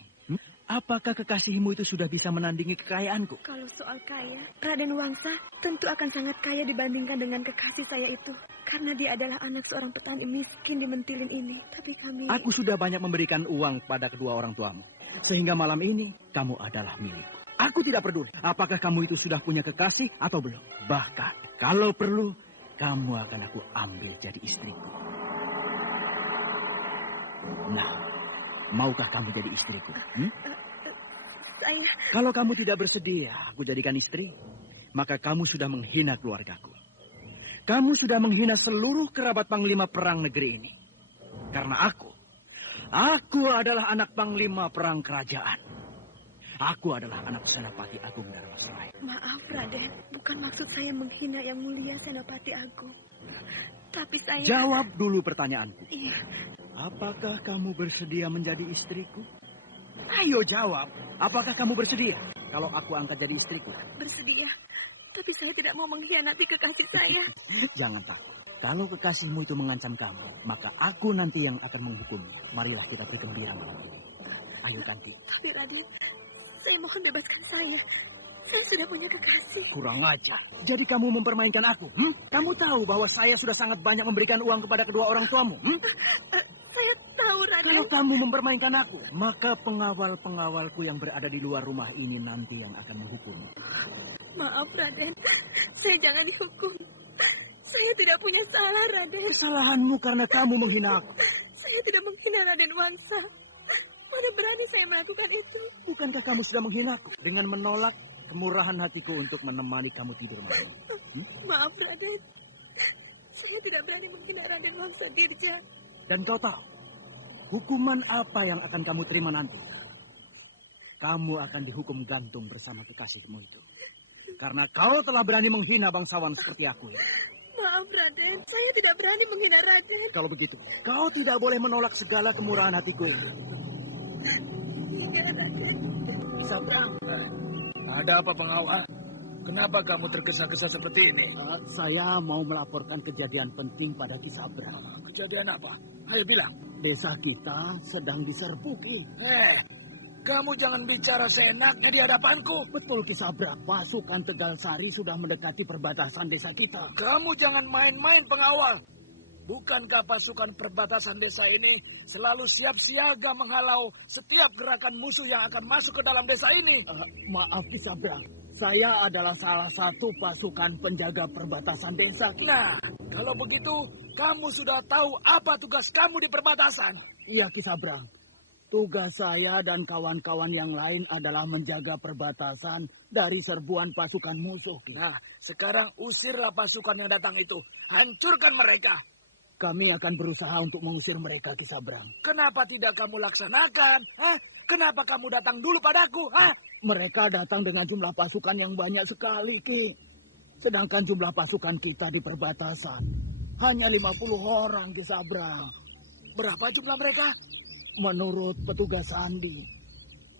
Apakah kekasihmu itu sudah bisa menandingi kekayaanku? Kalau soal kaya, Raden Wangsa tentu akan sangat kaya dibandingkan dengan kekasih saya itu. Karena dia adalah anak seorang petani miskin di Mentilin ini. Tapi kami... Aku sudah banyak memberikan uang pada kedua orang tuamu. Sehingga malam ini kamu adalah milikku. Aku tidak peduli apakah kamu itu sudah punya kekasih atau belum. Bahkan kalau perlu, kamu akan aku ambil jadi istriku. Nah, Maukah kamu jadi istriku? Saya... Kalau kamu tidak bersedia aku jadikan istri, maka kamu sudah menghina keluargaku. Kamu sudah menghina seluruh kerabat panglima perang negeri ini. Karena aku adalah anak panglima perang kerajaan. Aku adalah anak Senapati Agung Darmasraya. Maaf, Raden. Bukan maksud saya menghina yang mulia Senapati Agung. Tapi saya... Jawab dulu pertanyaanku. Iya. Apakah kamu bersedia menjadi istriku? Ayo jawab. Apakah kamu bersedia kalau aku angkat jadi istriku? Bersedia. Tapi saya tidak mau mengkhianati kekasih saya. Jangan takut. Kalau kekasihmu itu mengancam kamu, maka aku nanti yang akan menghukummu. Marilah kita bergembira. Ayo Tanti. Tapi Raden, saya mohon bebaskan saya. Saya sudah punya kekasih. Kurang ajar. Jadi kamu mempermainkan aku? Kamu tahu bahwa saya sudah sangat banyak memberikan uang kepada kedua orang tuamu? Saya tahu, Raden. Kalau kamu mempermainkan aku, maka pengawal-pengawalku yang berada di luar rumah ini nanti yang akan menghukummu. Maaf, Raden. Saya jangan dihukum. Saya tidak punya salah, Raden. Kesalahanmu karena kamu menghina aku. Saya tidak menghina Raden Wangsa. Mana berani saya melakukan itu? Bukankah kamu sudah menghinaku dengan menolak kemurahan hatiku untuk menemani kamu tidur malam? Maaf, Raden. Saya tidak berani menghina Raden Wangsa Girja. Dan kau tahu, hukuman apa yang akan kamu terima nanti? Kamu akan dihukum gantung bersama kekasihmu itu. Karena kau telah berani menghina bangsawan seperti aku ini. Maaf, Raden. Saya tidak berani menghina Raden. Kalau begitu, kau tidak boleh menolak segala kemurahan hatiku ini. Iya, Raden. Sabrang. Ada apa, pengawal? Kenapa kamu tergesa-gesa seperti ini? Saya mau melaporkan kejadian penting pada Ki Sabrang. Kejadian apa? Ayo bilang. Desa kita sedang diserbu, Ki. Kamu jangan bicara seenaknya di hadapanku. Betul, Ki Sabrang. Pasukan Tegal Sari sudah mendekati perbatasan desa kita. Kamu jangan main-main, pengawal. Bukankah pasukan perbatasan desa ini selalu siap siaga menghalau setiap gerakan musuh yang akan masuk ke dalam desa ini? Maaf, Ki Sabrang. Saya adalah salah satu pasukan penjaga perbatasan desa. Nah, kalau begitu, kamu sudah tahu apa tugas kamu di perbatasan? Iya, Ki Sabrang. Tugas saya dan kawan-kawan yang lain adalah menjaga perbatasan dari serbuan pasukan musuh. Nah, sekarang usirlah pasukan yang datang itu. Hancurkan mereka. Kami akan berusaha untuk mengusir mereka, Ki Sabrang. Kenapa tidak kamu laksanakan? Kenapa kamu datang dulu padaku? Mereka datang dengan jumlah pasukan yang banyak sekali, Ki. Sedangkan jumlah pasukan kita di perbatasan hanya 50 orang, Ki Sabrang. Berapa jumlah mereka? Menurut petugas Sandi,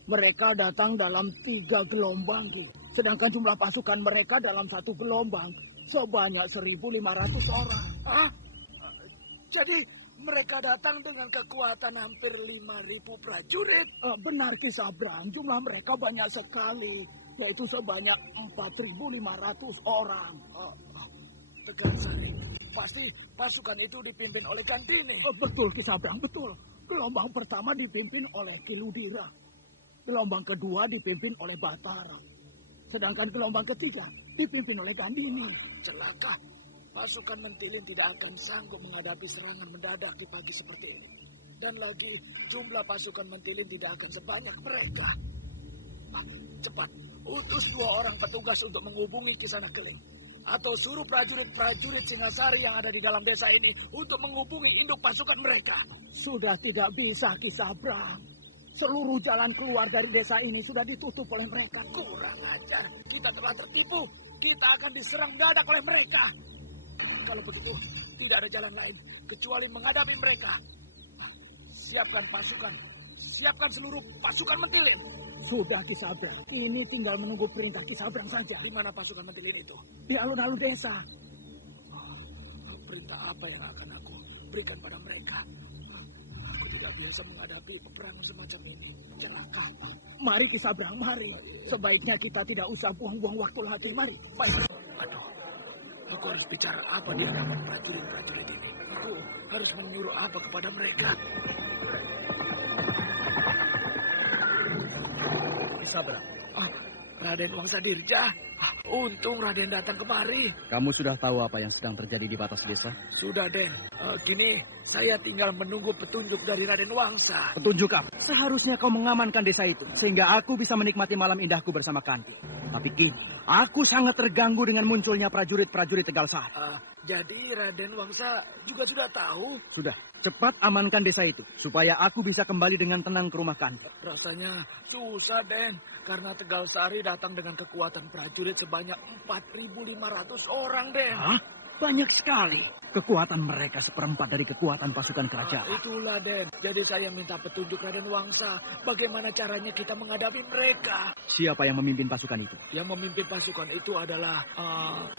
mereka datang dalam 3 gelombang, Ki. Sedangkan jumlah pasukan mereka dalam 1 gelombang sebanyak 1.500 orang. Jadi mereka datang dengan kekuatan hampir 5.000 prajurit. Benar, Ki Sabrang. Jumlah mereka banyak sekali, yaitu sebanyak 4.500 orang. Tegal Sari, pasti pasukan itu dipimpin oleh Gandini. Betul, Ki Sabrang, betul. Gelombang pertama dipimpin oleh Ki Ludira. Gelombang kedua dipimpin oleh Batara. Sedangkan gelombang ketiga dipimpin oleh Gandini. Celaka. Pasukan Mentilin tidak akan sanggup menghadapi serangan mendadak di pagi seperti ini. Dan lagi, jumlah pasukan Mentilin tidak akan sebanyak mereka. Cepat, utus 2 orang petugas untuk menghubungi Kisana Keling. Atau suruh prajurit-prajurit Singasari yang ada di dalam desa ini untuk menghubungi induk pasukan mereka. Sudah tidak bisa, Ki Sabrang. Seluruh jalan keluar dari desa ini sudah ditutup oleh mereka. Kurang ajar, kita telah tertipu. Kita akan diserang mendadak oleh mereka. Kalau begitu, tidak ada jalan lain kecuali menghadapi mereka. Siapkan pasukan. Siapkan seluruh pasukan Mentilin. Sudah, Ki Sabrang. Ini tinggal menunggu perintah Ki Sabrang saja. Di mana pasukan Mentilin itu? Di alun-alun desa. Perintah apa yang akan aku berikan pada mereka? Aku tidak biasa menghadapi peperangan semacam ini. Celaka. Mari, Ki Sabrang, mari. Sebaiknya kita tidak usah buang-buang waktu lagi. Mari. Aduh. Aku harus bicara apa di hadapan prajurit-prajurit ini. Aku harus menyuruh apa kepada mereka. Sabrang. Raden Wangsadirja, untung Raden datang kemari. Kamu sudah tahu apa yang sedang terjadi di batas desa? Sudah, Den. Kini saya tinggal menunggu petunjuk dari Raden Wangsa. Petunjuk apa? Seharusnya kau mengamankan desa itu, sehingga aku bisa menikmati malam indahku bersama Kanti. Tapi kini, aku sangat terganggu dengan munculnya prajurit-prajurit Tegal Sari. Jadi Raden Wangsa juga sudah tahu? Sudah, cepat amankan desa itu, supaya aku bisa kembali dengan tenang ke rumah Kanti. Rasanya susah, Den. Karena Tegal Sari datang dengan kekuatan prajurit sebanyak 4.500 orang, Den. Hah? Banyak sekali. Kekuatan mereka seperempat dari kekuatan pasukan kerajaan. Itulah, Den. Jadi saya minta petunjuk Raden Wangsa. Bagaimana caranya kita menghadapi mereka? Siapa yang memimpin pasukan itu? Yang memimpin pasukan itu adalah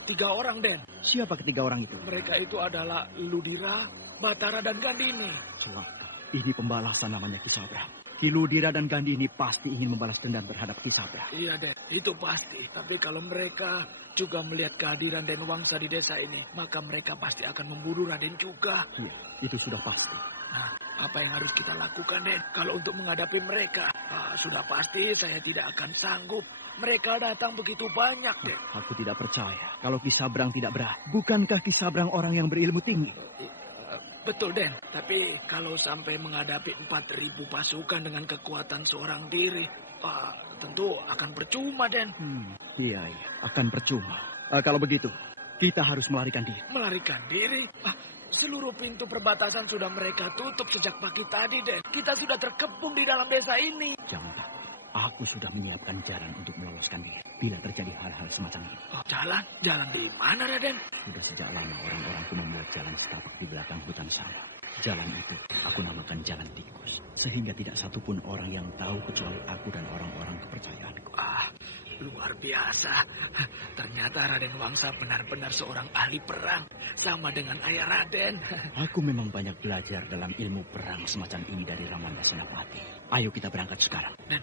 3 orang, Den. Siapa ketiga orang itu? Mereka itu adalah Ludira, Batara, dan Gandini. Celaka. Ini pembalasan namanya Ki Sabrang. Ki Ludira dan Gandhi ini pasti ingin membalas dendam terhadap Ki Sabrang. Iya, Den. Itu pasti. Tapi kalau mereka juga melihat kehadiran Den Wangsa di desa ini, maka mereka pasti akan memburu Raden juga. Iya, itu sudah pasti. Nah, apa yang harus kita lakukan, Den? Kalau untuk menghadapi mereka, sudah pasti saya tidak akan sanggup. Mereka datang begitu banyak, Den. Aku tidak percaya kalau Ki Sabrang tidak berani. Bukankah Ki Sabrang orang yang berilmu tinggi? Betul, Den. Tapi kalau sampai menghadapi 4.000 pasukan dengan kekuatan seorang diri, tentu akan percuma, Den. Iya, akan percuma. Kalau begitu, kita harus melarikan diri. Melarikan diri? Seluruh pintu perbatasan sudah mereka tutup sejak pagi tadi, Den. Kita sudah terkepung di dalam desa ini. Jangan takut. Aku sudah menyiapkan jalan untuk meloloskan diri bila terjadi hal-hal semacam ini. Jalan? Jalan di mana, Raden? Sudah sejak lama orang-orangku membuat jalan setapak di belakang hutan sawah. Jalan itu aku namakan Jalan Tikus. Sehingga tidak satupun orang yang tahu kecuali aku dan orang-orang kepercayaanku. Luar biasa. Ternyata Raden Wangsa benar-benar seorang ahli perang. Sama dengan ayah Raden. Aku memang banyak belajar dalam ilmu perang semacam ini dari Ramanda Senapati. Ayo kita berangkat sekarang. Dan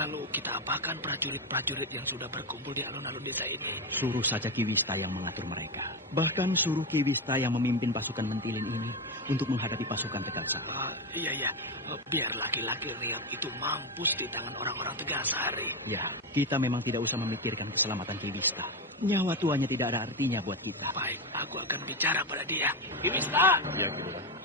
lalu kita apakan prajurit-prajurit yang sudah berkumpul di alun-alun desa ini? Suruh saja Ki Wista yang mengatur mereka. Bahkan suruh Ki Wista yang memimpin pasukan Mentilin ini untuk menghadapi pasukan Tegal Sari. Iya. Biar laki-laki riang itu mampus di tangan orang-orang Tegal Sari. Ya, kita memang tidak usah memikirkan keselamatan Ki Wista. Nyawa tuanya tidak ada artinya buat kita. Baik, aku akan bicara pada dia. Ki Wista! Ya, Ki.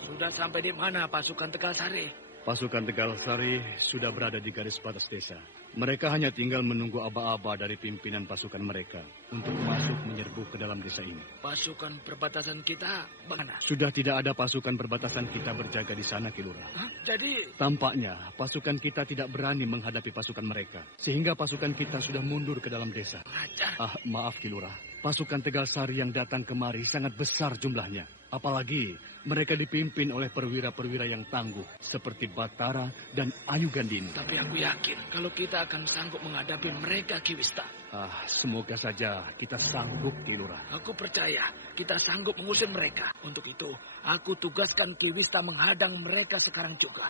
Sudah sampai di mana pasukan Tegal Sari? Pasukan Tegal Sari sudah berada di garis batas desa. Mereka hanya tinggal menunggu aba-aba dari pimpinan pasukan mereka untuk masuk menyerbu ke dalam desa ini. Pasukan perbatasan kita mana? Sudah tidak ada pasukan perbatasan kita berjaga di sana, Ki Lurah. Jadi tampaknya pasukan kita tidak berani menghadapi pasukan mereka, sehingga pasukan kita sudah mundur ke dalam desa. Maaf, Ki Lurah. Pasukan Tegal Sari yang datang kemari sangat besar jumlahnya. Apalagi mereka dipimpin oleh perwira-perwira yang tangguh seperti Batara dan Ayu Gandini. Tapi aku yakin kalau kita akan sanggup menghadapi mereka, Ki Wista. Semoga saja kita sanggup, Ki Lurah. Aku percaya kita sanggup mengusir mereka. Untuk itu, aku tugaskan Ki Wista menghadang mereka sekarang juga.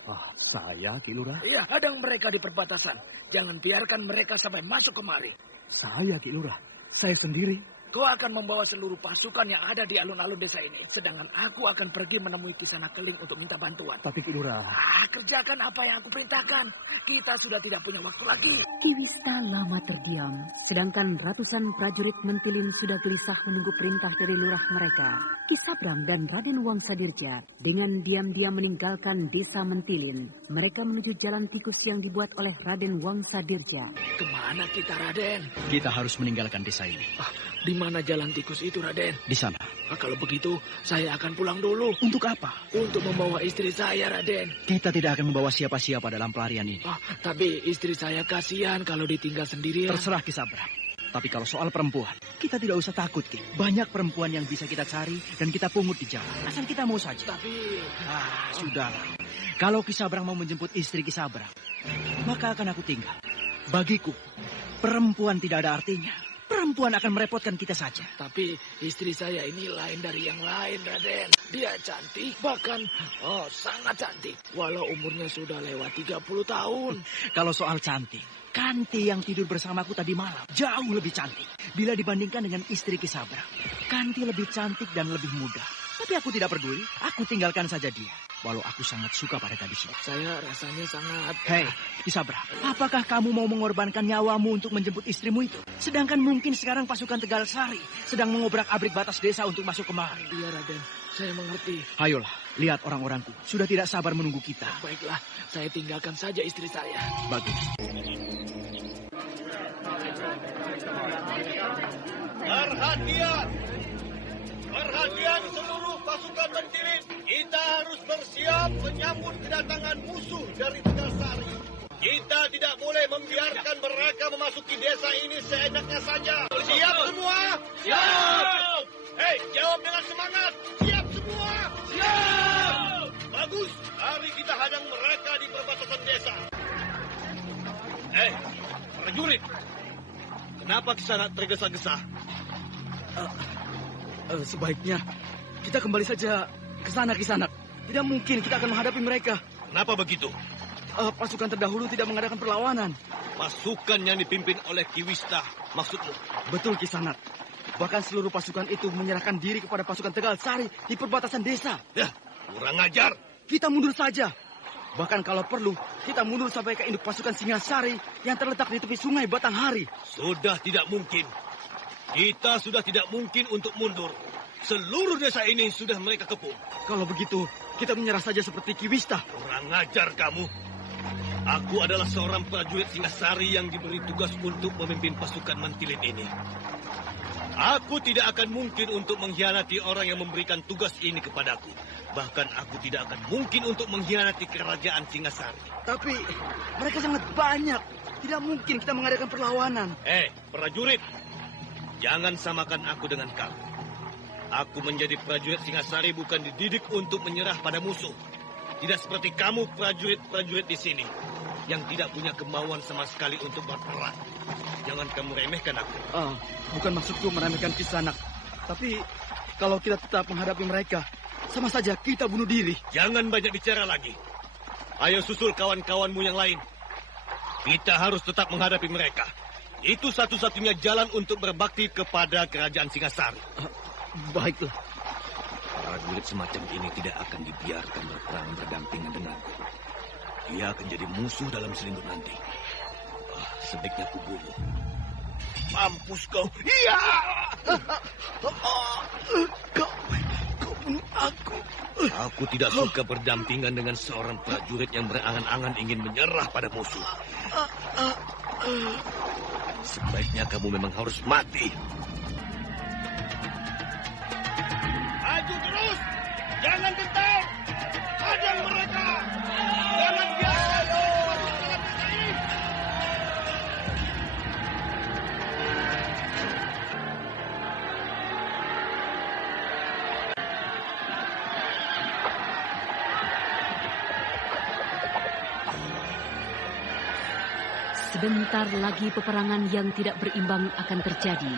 Saya, Ki Lurah? Iya, hadang mereka di perbatasan. Jangan biarkan mereka sampai masuk kemari. Saya, Ki Lurah. Saya sendiri. Kau akan membawa seluruh pasukan yang ada di alun-alun desa ini. Sedangkan aku akan pergi menemui Kisana Keling untuk minta bantuan. Tapi Ki Lurah... kerjakan apa yang aku perintahkan. Kita sudah tidak punya waktu lagi. Ki Wista lama terdiam. Sedangkan ratusan prajurit Mentilin sudah gelisah menunggu perintah dari lurah mereka. Ki Sabrang dan Raden Wangsadirja dengan diam-diam meninggalkan desa Mentilin. Mereka menuju Jalan Tikus yang dibuat oleh Raden Wangsadirja. Kemana kita, Raden? Kita harus meninggalkan desa ini. Di mana Jalan Tikus itu, Raden? Di sana. Kalau begitu, saya akan pulang dulu. Untuk apa? Untuk membawa istri saya, Raden. Kita tidak akan membawa siapa-siapa dalam pelarian ini. Tapi istri saya kasihan kalau ditinggal sendirian. Terserah Ki Sabrang. Tapi kalau soal perempuan, kita tidak usah takut, Ki. Banyak perempuan yang bisa kita cari dan kita pungut di jalan. Asal kita mau saja. Tapi... sudahlah. Kalau Ki Sabrang mau menjemput istri Ki Sabrang, maka akan aku tinggal. Bagiku, perempuan tidak ada artinya. Perempuan akan merepotkan kita saja. Tapi istri saya ini lain dari yang lain, Raden. Dia cantik, bahkan sangat cantik. Walau umurnya sudah lewat 30 tahun. Kalau soal cantik, Kanti yang tidur bersamaku tadi malam jauh lebih cantik bila dibandingkan dengan istri Ki Sabrang. Kanti lebih cantik dan lebih muda. Tapi aku tidak peduli, aku tinggalkan saja dia. walau aku sangat suka pada gadis itu. Saya rasanya sangat... Hei, Kisabra, apakah kamu mau mengorbankan nyawamu untuk menjemput istrimu itu? Sedangkan mungkin sekarang pasukan Tegal Sari sedang mengobrak-abrik batas desa untuk masuk kemari. Iya, Raden. Saya mengerti. Ayolah, lihat orang-orangku. Sudah tidak sabar menunggu kita. Baiklah, saya tinggalkan saja istri saya. Bagus. Perhatian! Perhatian seluruh pasukan Mentilin. Kita harus bersiap menyambut kedatangan musuh dari Tegal Sari. Kita tidak boleh membiarkan mereka memasuki desa ini seenaknya saja. Siap semua? Siap! Hei, jawab dengan semangat. Siap semua? Siap! Bagus, mari kita hadang mereka di perbatasan desa. Prajurit. Kenapa Kisana tergesa-gesa? Sebaiknya kita kembali saja ke sana, Kisanak. Tidak mungkin kita akan menghadapi mereka. Kenapa begitu? Pasukan terdahulu tidak mengadakan perlawanan. Pasukan yang dipimpin oleh Kiwista, maksudmu? Betul, Kisanak. Bahkan seluruh pasukan itu menyerahkan diri kepada pasukan Tegal Sari di perbatasan desa. Yah, kurang ajar. Kita mundur saja. Bahkan kalau perlu, kita mundur sampai ke induk pasukan Singasari yang terletak di tepi sungai Batanghari. Sudah tidak mungkin. Kita sudah tidak mungkin untuk mundur. Seluruh desa ini sudah mereka kepung. Kalau begitu, kita menyerah saja seperti Kiwista. Kurang ajar kamu. Aku adalah seorang prajurit Singasari yang diberi tugas untuk memimpin pasukan Mentilin ini. Aku tidak akan mungkin untuk mengkhianati orang yang memberikan tugas ini kepadaku. Bahkan aku tidak akan mungkin untuk mengkhianati kerajaan Singasari. Tapi mereka sangat banyak. Tidak mungkin kita mengadakan perlawanan. Prajurit. Jangan samakan aku dengan kamu. Aku menjadi prajurit Singasari bukan dididik untuk menyerah pada musuh. Tidak seperti kamu prajurit-prajurit di sini yang tidak punya kemauan sama sekali untuk berperang. Jangan kamu remehkan aku. Bukan maksudku meremehkan Kisanak. Tapi kalau kita tetap menghadapi mereka, sama saja kita bunuh diri. Jangan banyak bicara lagi. Ayo susul kawan-kawanmu yang lain. Kita harus tetap menghadapi mereka. Itu satu-satunya jalan untuk berbakti kepada kerajaan Singasari. Baiklah. Prajurit semacam ini tidak akan dibiarkan berperang berdampingan denganku. Dia akan jadi musuh dalam selimut nanti. Sebaiknya aku bunuh. Mampus kau. Iya! Kau bunuh aku. Aku tidak suka berdampingan dengan seorang prajurit yang berangan-angan ingin menyerah pada musuh. Sebaiknya kamu memang harus mati. Maju terus! Jangan gentar! Hadang mereka! Jangan biarkan mereka masuk dalam desa ini! Sebentar lagi peperangan yang tidak berimbang akan terjadi.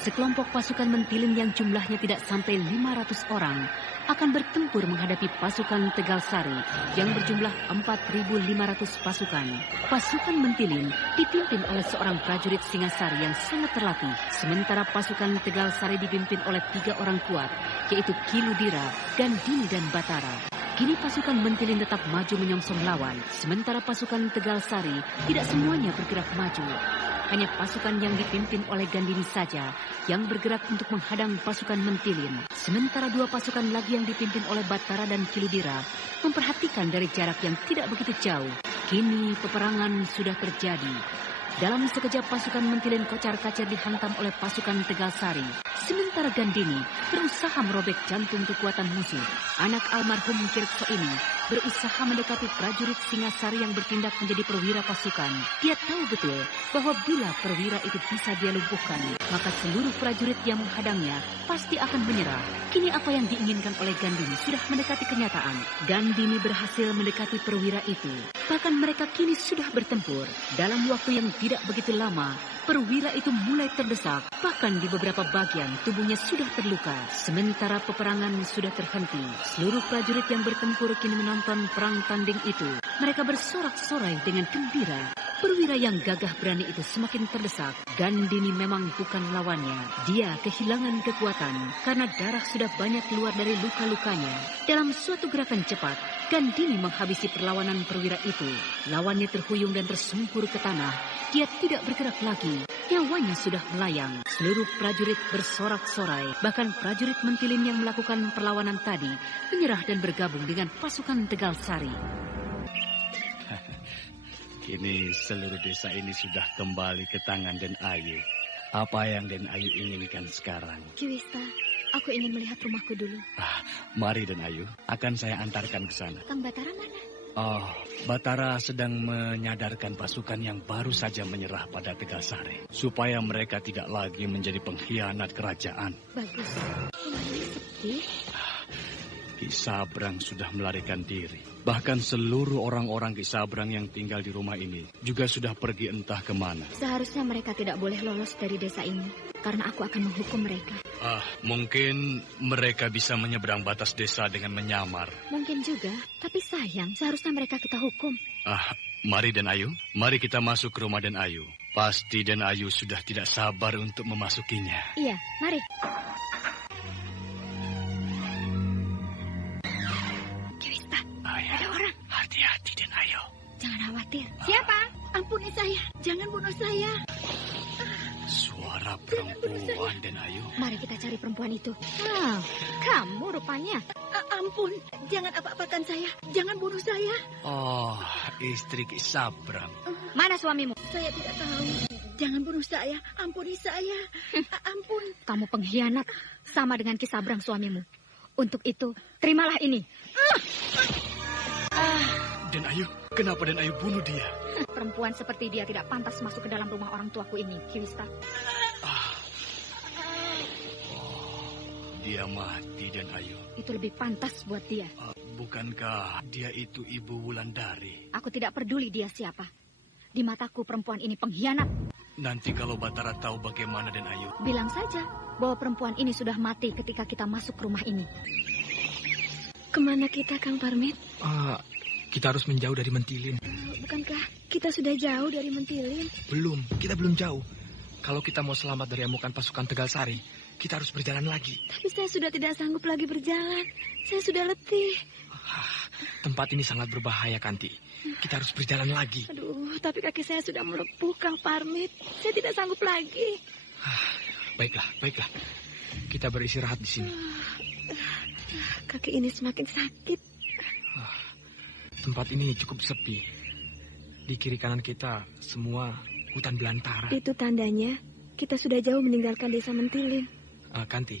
Sekelompok pasukan Mentilin yang jumlahnya tidak sampai 500 orang akan bertempur menghadapi pasukan Tegal Sari yang berjumlah 4.500 pasukan. Pasukan Mentilin dipimpin oleh seorang prajurit Singasari yang sangat terlatih, sementara pasukan Tegal Sari dipimpin oleh 3 orang kuat, yaitu Kiludira, Gandini, dan Batara. Kini pasukan Mentilin tetap maju menyongsong lawan, sementara pasukan Tegal Sari tidak semuanya bergerak maju. Hanya pasukan yang dipimpin oleh Gandini saja yang bergerak untuk menghadang pasukan Mentilin. Sementara 2 pasukan lagi yang dipimpin oleh Batara dan Kiludira memperhatikan dari jarak yang tidak begitu jauh. Kini peperangan sudah terjadi. Dalam sekejap pasukan Mentilin kocar-kacir dihantam oleh pasukan Tegal Sari. Sementara Gandini berusaha merobek jantung kekuatan musuh. Anak almarhum Kirkso ini berusaha mendekati prajurit Singasari yang bertindak menjadi perwira pasukan. Dia tahu betul bahwa bila perwira itu bisa dia lumpuhkan, maka seluruh prajurit yang menghadangnya pasti akan menyerah. Kini apa yang diinginkan oleh Gandini sudah mendekati kenyataan. Gandini berhasil mendekati perwira itu. Bahkan mereka kini sudah bertempur. Dalam waktu yang tidak begitu lama, perwira itu mulai terdesak. Bahkan di beberapa bagian tubuhnya sudah terluka. Sementara peperangan sudah terhenti. Seluruh prajurit yang bertempur kini menonton perang tanding itu. Mereka bersorak-sorai dengan gembira. Perwira yang gagah berani itu semakin terdesak. Gandini memang bukan lawannya. Dia kehilangan kekuatan karena darah sudah banyak keluar dari luka-lukanya. Dalam suatu gerakan cepat, Gandini menghabisi perlawanan perwira itu. Lawannya terhuyung dan tersungkur ke tanah. Dia tidak bergerak lagi. Nyawanya sudah melayang. Seluruh prajurit bersorak-sorai. Bahkan prajurit Mentilin yang melakukan perlawanan tadi menyerah dan bergabung dengan pasukan Tegal Sari. Kini seluruh desa ini sudah kembali ke tangan Den Ayu. Apa yang Den Ayu inginkan sekarang? Ki Wista, aku ingin melihat rumahku dulu. Mari Den Ayu, akan saya antarkan ke sana. Kang Batara mana? Oh, Batara sedang menyadarkan pasukan yang baru saja menyerah pada Tegal Sari, supaya mereka tidak lagi menjadi pengkhianat kerajaan. Bagus. Rumahnya sepi. Ki Sabrang sudah melarikan diri. Bahkan seluruh orang-orang Ki Sabrang yang tinggal di rumah ini juga sudah pergi entah kemana. Seharusnya mereka tidak boleh lolos dari desa ini, karena aku akan menghukum mereka. Mungkin mereka bisa menyeberang batas desa dengan menyamar. Mungkin juga, tapi sayang, seharusnya mereka kita hukum. Mari Den Ayu, mari kita masuk ke rumah Den Ayu. Pasti Den Ayu sudah tidak sabar untuk memasukinya. Iya, mari. Hati-hati Den Ayu. Jangan khawatir. Siapa? Ampuni saya. Jangan bunuh saya. Suara perempuan Den Ayu. Mari kita cari perempuan itu. Kamu rupanya. Ampun, jangan apa-apakan saya. Jangan bunuh saya. Oh, istri Ki Sabrang. Mana suamimu? Saya tidak tahu. Jangan bunuh saya. Ampuni saya. Ampun. Kamu pengkhianat. Sama dengan Ki Sabrang suamimu. Untuk itu, terimalah ini. Den Ayu, kenapa Den Ayu bunuh dia? Perempuan seperti dia tidak pantas masuk ke dalam rumah orang tuaku ini, Ki Wista. Dia mati, Den Ayu. Itu lebih pantas buat dia. Bukankah dia itu Ibu Wulandari? Aku tidak peduli dia siapa. Di mataku perempuan ini pengkhianat. Nanti kalau Batara tahu bagaimana, Den Ayu? Bilang saja bahwa perempuan ini sudah mati ketika kita masuk ke rumah ini. Kemana kita, Kang Parmit? Kita harus menjauh dari Mentilin. Bukankah kita sudah jauh dari Mentilin? Belum, kita belum jauh. Kalau kita mau selamat dari amukan pasukan Tegal Sari, kita harus berjalan lagi. Tapi saya sudah tidak sanggup lagi berjalan. Saya sudah letih. Tempat ini sangat berbahaya, Kanti. Kita harus berjalan lagi. Aduh, tapi kaki saya sudah melepuh, Kang Parmit. Saya tidak sanggup lagi. Baiklah. Kita beristirahat di sini. Kaki ini semakin sakit. Tempat ini cukup sepi. Di kiri kanan kita semua hutan belantara. Itu tandanya kita sudah jauh meninggalkan desa Mentilin. Kanti,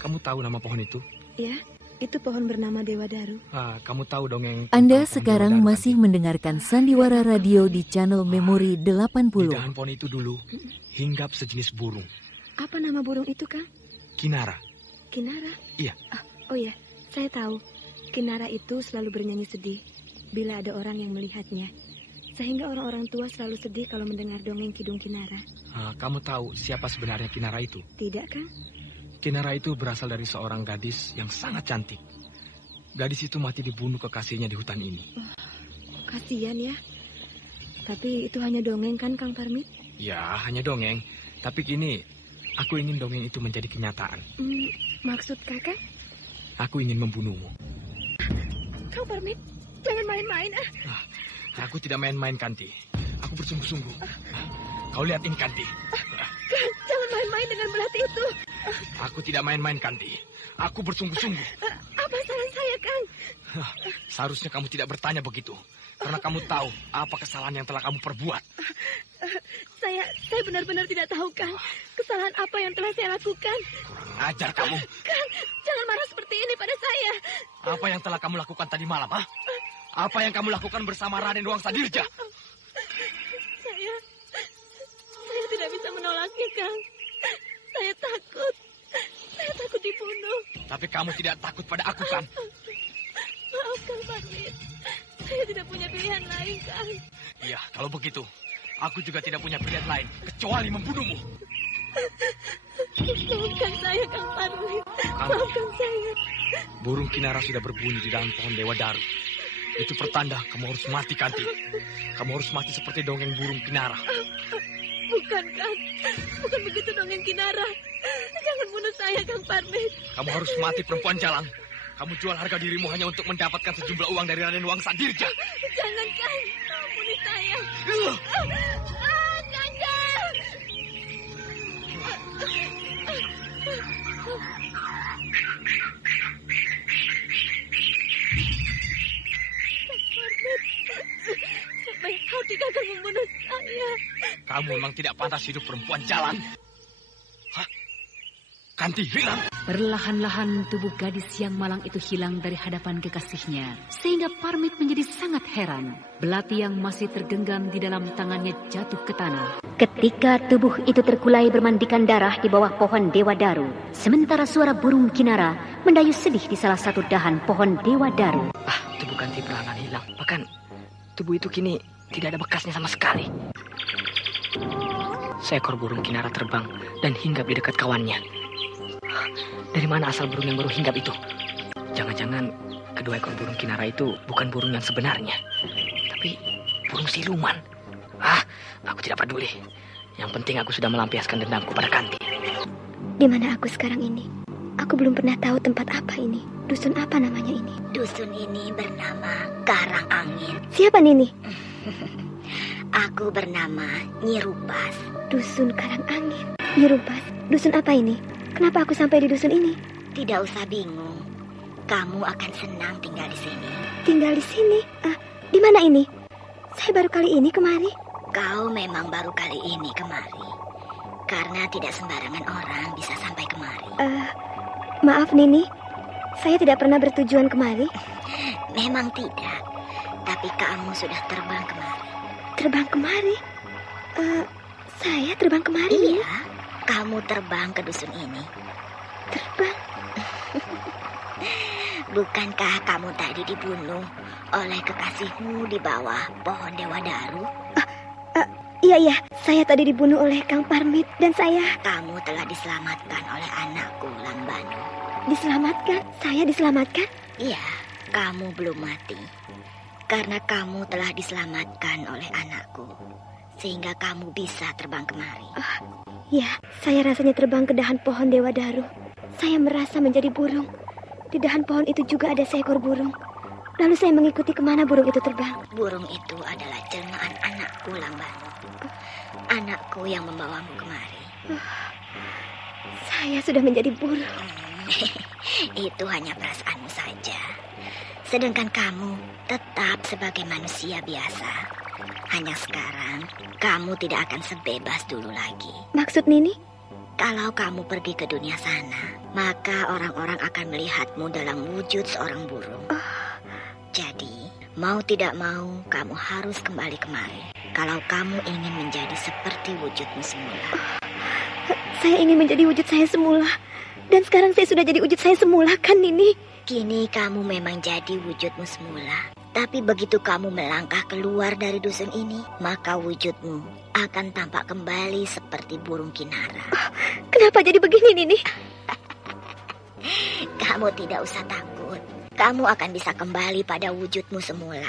kamu tahu nama pohon itu? Ya, itu pohon bernama Dewa Daru. Kamu tahu dongeng... Anda sekarang masih mendengarkan Sandiwara Radio di channel Memori 80. Di dahan pohon itu dulu hinggap sejenis burung. Apa nama burung itu, Kang? Kinara. Kinara? Iya. Oh iya, saya tahu. Kinara itu selalu bernyanyi sedih bila ada orang yang melihatnya. Sehingga orang-orang tua selalu sedih kalau mendengar dongeng Kidung Kinara. Kamu tahu siapa sebenarnya Kinara itu? Tidak, Kang? Kinara itu berasal dari seorang gadis yang sangat cantik. Gadis itu mati dibunuh kekasihnya di hutan ini. Kasihan ya. Tapi itu hanya dongeng kan, Kang Parmit? Ya, hanya dongeng. Tapi kini aku ingin dongeng itu menjadi kenyataan. Maksud Kakak? Aku ingin membunuhmu. Kang Parmit, jangan main-main. Aku tidak main-main, Kanti. Aku bersungguh-sungguh. Kau lihat ini, Kanti. Kang, jangan main-main dengan belati itu. Aku tidak main-main, Kanti. Aku bersungguh-sungguh. Apa salah saya, Kang? Seharusnya kamu tidak bertanya begitu. Karena kamu tahu apa kesalahan yang telah kamu perbuat. Saya benar-benar tidak tahu, Kang. Kesalahan apa yang telah saya lakukan. Kurang ajar kamu. Kang, jangan marah seperti ini pada saya. Apa yang telah kamu lakukan tadi malam, Apa yang kamu lakukan bersama Raden Wangsa Dirja? Saya tidak bisa menolaknya, Kang. Saya takut. Saya takut dibunuh. Tapi kamu tidak takut pada aku, kan? Maaf, Kang Parmit. Saya tidak punya pilihan lain, Kang. Iya, kalau begitu, aku juga tidak punya pilihan lain kecuali membunuhmu. Maafkan saya, Kang Parmit. Maafkan saya. Burung Kinara sudah berbunyi di dalam pohon Dewa Daru. Itu pertanda kamu harus mati, Kanti. Kamu harus mati seperti dongeng burung Kinara. Bukan, Kang. Bukan begitu dongeng Kinara. Jangan bunuh saya, Kang Parmit. Kamu harus mati, perempuan jalang. Kamu jual harga dirimu hanya untuk mendapatkan sejumlah uang dari Raden Wangsadirja. Jangan, Kang. Ampuni saya. Kanda! Sampai kau tidak akan membunuh saya. Kamu memang tidak pantas hidup, perempuan jalan. Hah? Kanti hilang. Perlahan-lahan tubuh gadis yang malang itu hilang dari hadapan kekasihnya, sehingga Parmit menjadi sangat heran. Belati yang masih tergenggam di dalam tangannya jatuh ke tanah. Ketika tubuh itu terkulai bermandikan darah di bawah pohon Dewadaru, sementara suara burung Kinara mendayu sedih di salah satu dahan pohon Dewadaru. Tubuh Kanti perlahan hilang. Bahkan tubuh itu kini tidak ada bekasnya sama sekali. Seekor burung Kinara terbang dan hinggap di dekat kawannya. Dari mana asal burung yang baru hinggap itu? Jangan-jangan kedua ekor burung Kinara itu bukan burung yang sebenarnya, tapi burung siluman. Aku tidak peduli. Yang penting aku sudah melampiaskan dendamku pada Kanti. Di mana aku sekarang ini? Aku belum pernah tahu tempat apa ini. Dusun apa namanya ini? Dusun ini bernama Karang Angin. Siapa Nini? Aku bernama Nyi Rupas. Dusun Karang Angin. Nyi Rupas, dusun apa ini? Kenapa aku sampai di dusun ini? Tidak usah bingung. Kamu akan senang tinggal di sini. Tinggal di sini? Di mana ini? Saya baru kali ini kemari. Kau memang baru kali ini kemari. Karena tidak sembarangan orang bisa sampai kemari. Maaf Nini, saya tidak pernah bertujuan kemari. Memang tidak. Tapi kamu sudah terbang kemari. Terbang kemari? Saya terbang kemari? Iya, kamu terbang ke dusun ini. Terbang? Bukankah kamu tadi dibunuh oleh kekasihmu di bawah pohon Dewadaru? Iya, saya tadi dibunuh oleh Kang Parmit dan saya... Kamu telah diselamatkan oleh anakku, Lambanu. Diselamatkan? Saya diselamatkan? Iya, kamu belum mati. Karena kamu telah diselamatkan oleh anakku, sehingga kamu bisa terbang kemari. Ya, saya rasanya terbang ke dahan pohon Dewadaru. Saya merasa menjadi burung. Di dahan pohon itu juga ada seekor burung. Lalu saya mengikuti kemana burung itu terbang. Burung itu adalah jelmaan anakku, Lambanu. Anakku yang membawamu kemari. Saya sudah menjadi burung. Itu hanya perasaanmu saja. Sedangkan kamu tetap sebagai manusia biasa. Hanya sekarang, kamu tidak akan sebebas dulu lagi. Maksud Nini? Kalau kamu pergi ke dunia sana, maka orang-orang akan melihatmu dalam wujud seorang burung. Jadi, mau tidak mau, kamu harus kembali kemari. Kalau kamu ingin menjadi seperti wujudmu semula. Saya ingin menjadi wujud saya semula. Dan sekarang saya sudah jadi wujud saya semula, kan Nini? Kini kamu memang jadi wujudmu semula. Tapi begitu kamu melangkah keluar dari dusun ini, maka wujudmu akan tampak kembali seperti burung Kinara. Kenapa jadi begini, Nini? Kamu tidak usah takut. Kamu akan bisa kembali pada wujudmu semula.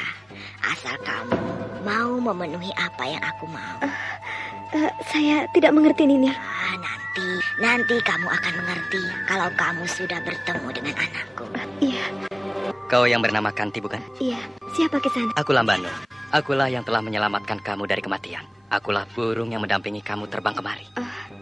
Asal kamu mau memenuhi apa yang aku mau. Saya tidak mengerti, Nini. Nanti kamu akan mengerti kalau kamu sudah bertemu dengan anakku. Iya. Kau yang bernama Kanti, bukan? Iya. Siapa Kisana? Aku Lambanu. Akulah yang telah menyelamatkan kamu dari kematian. Akulah burung yang mendampingi kamu terbang kemari.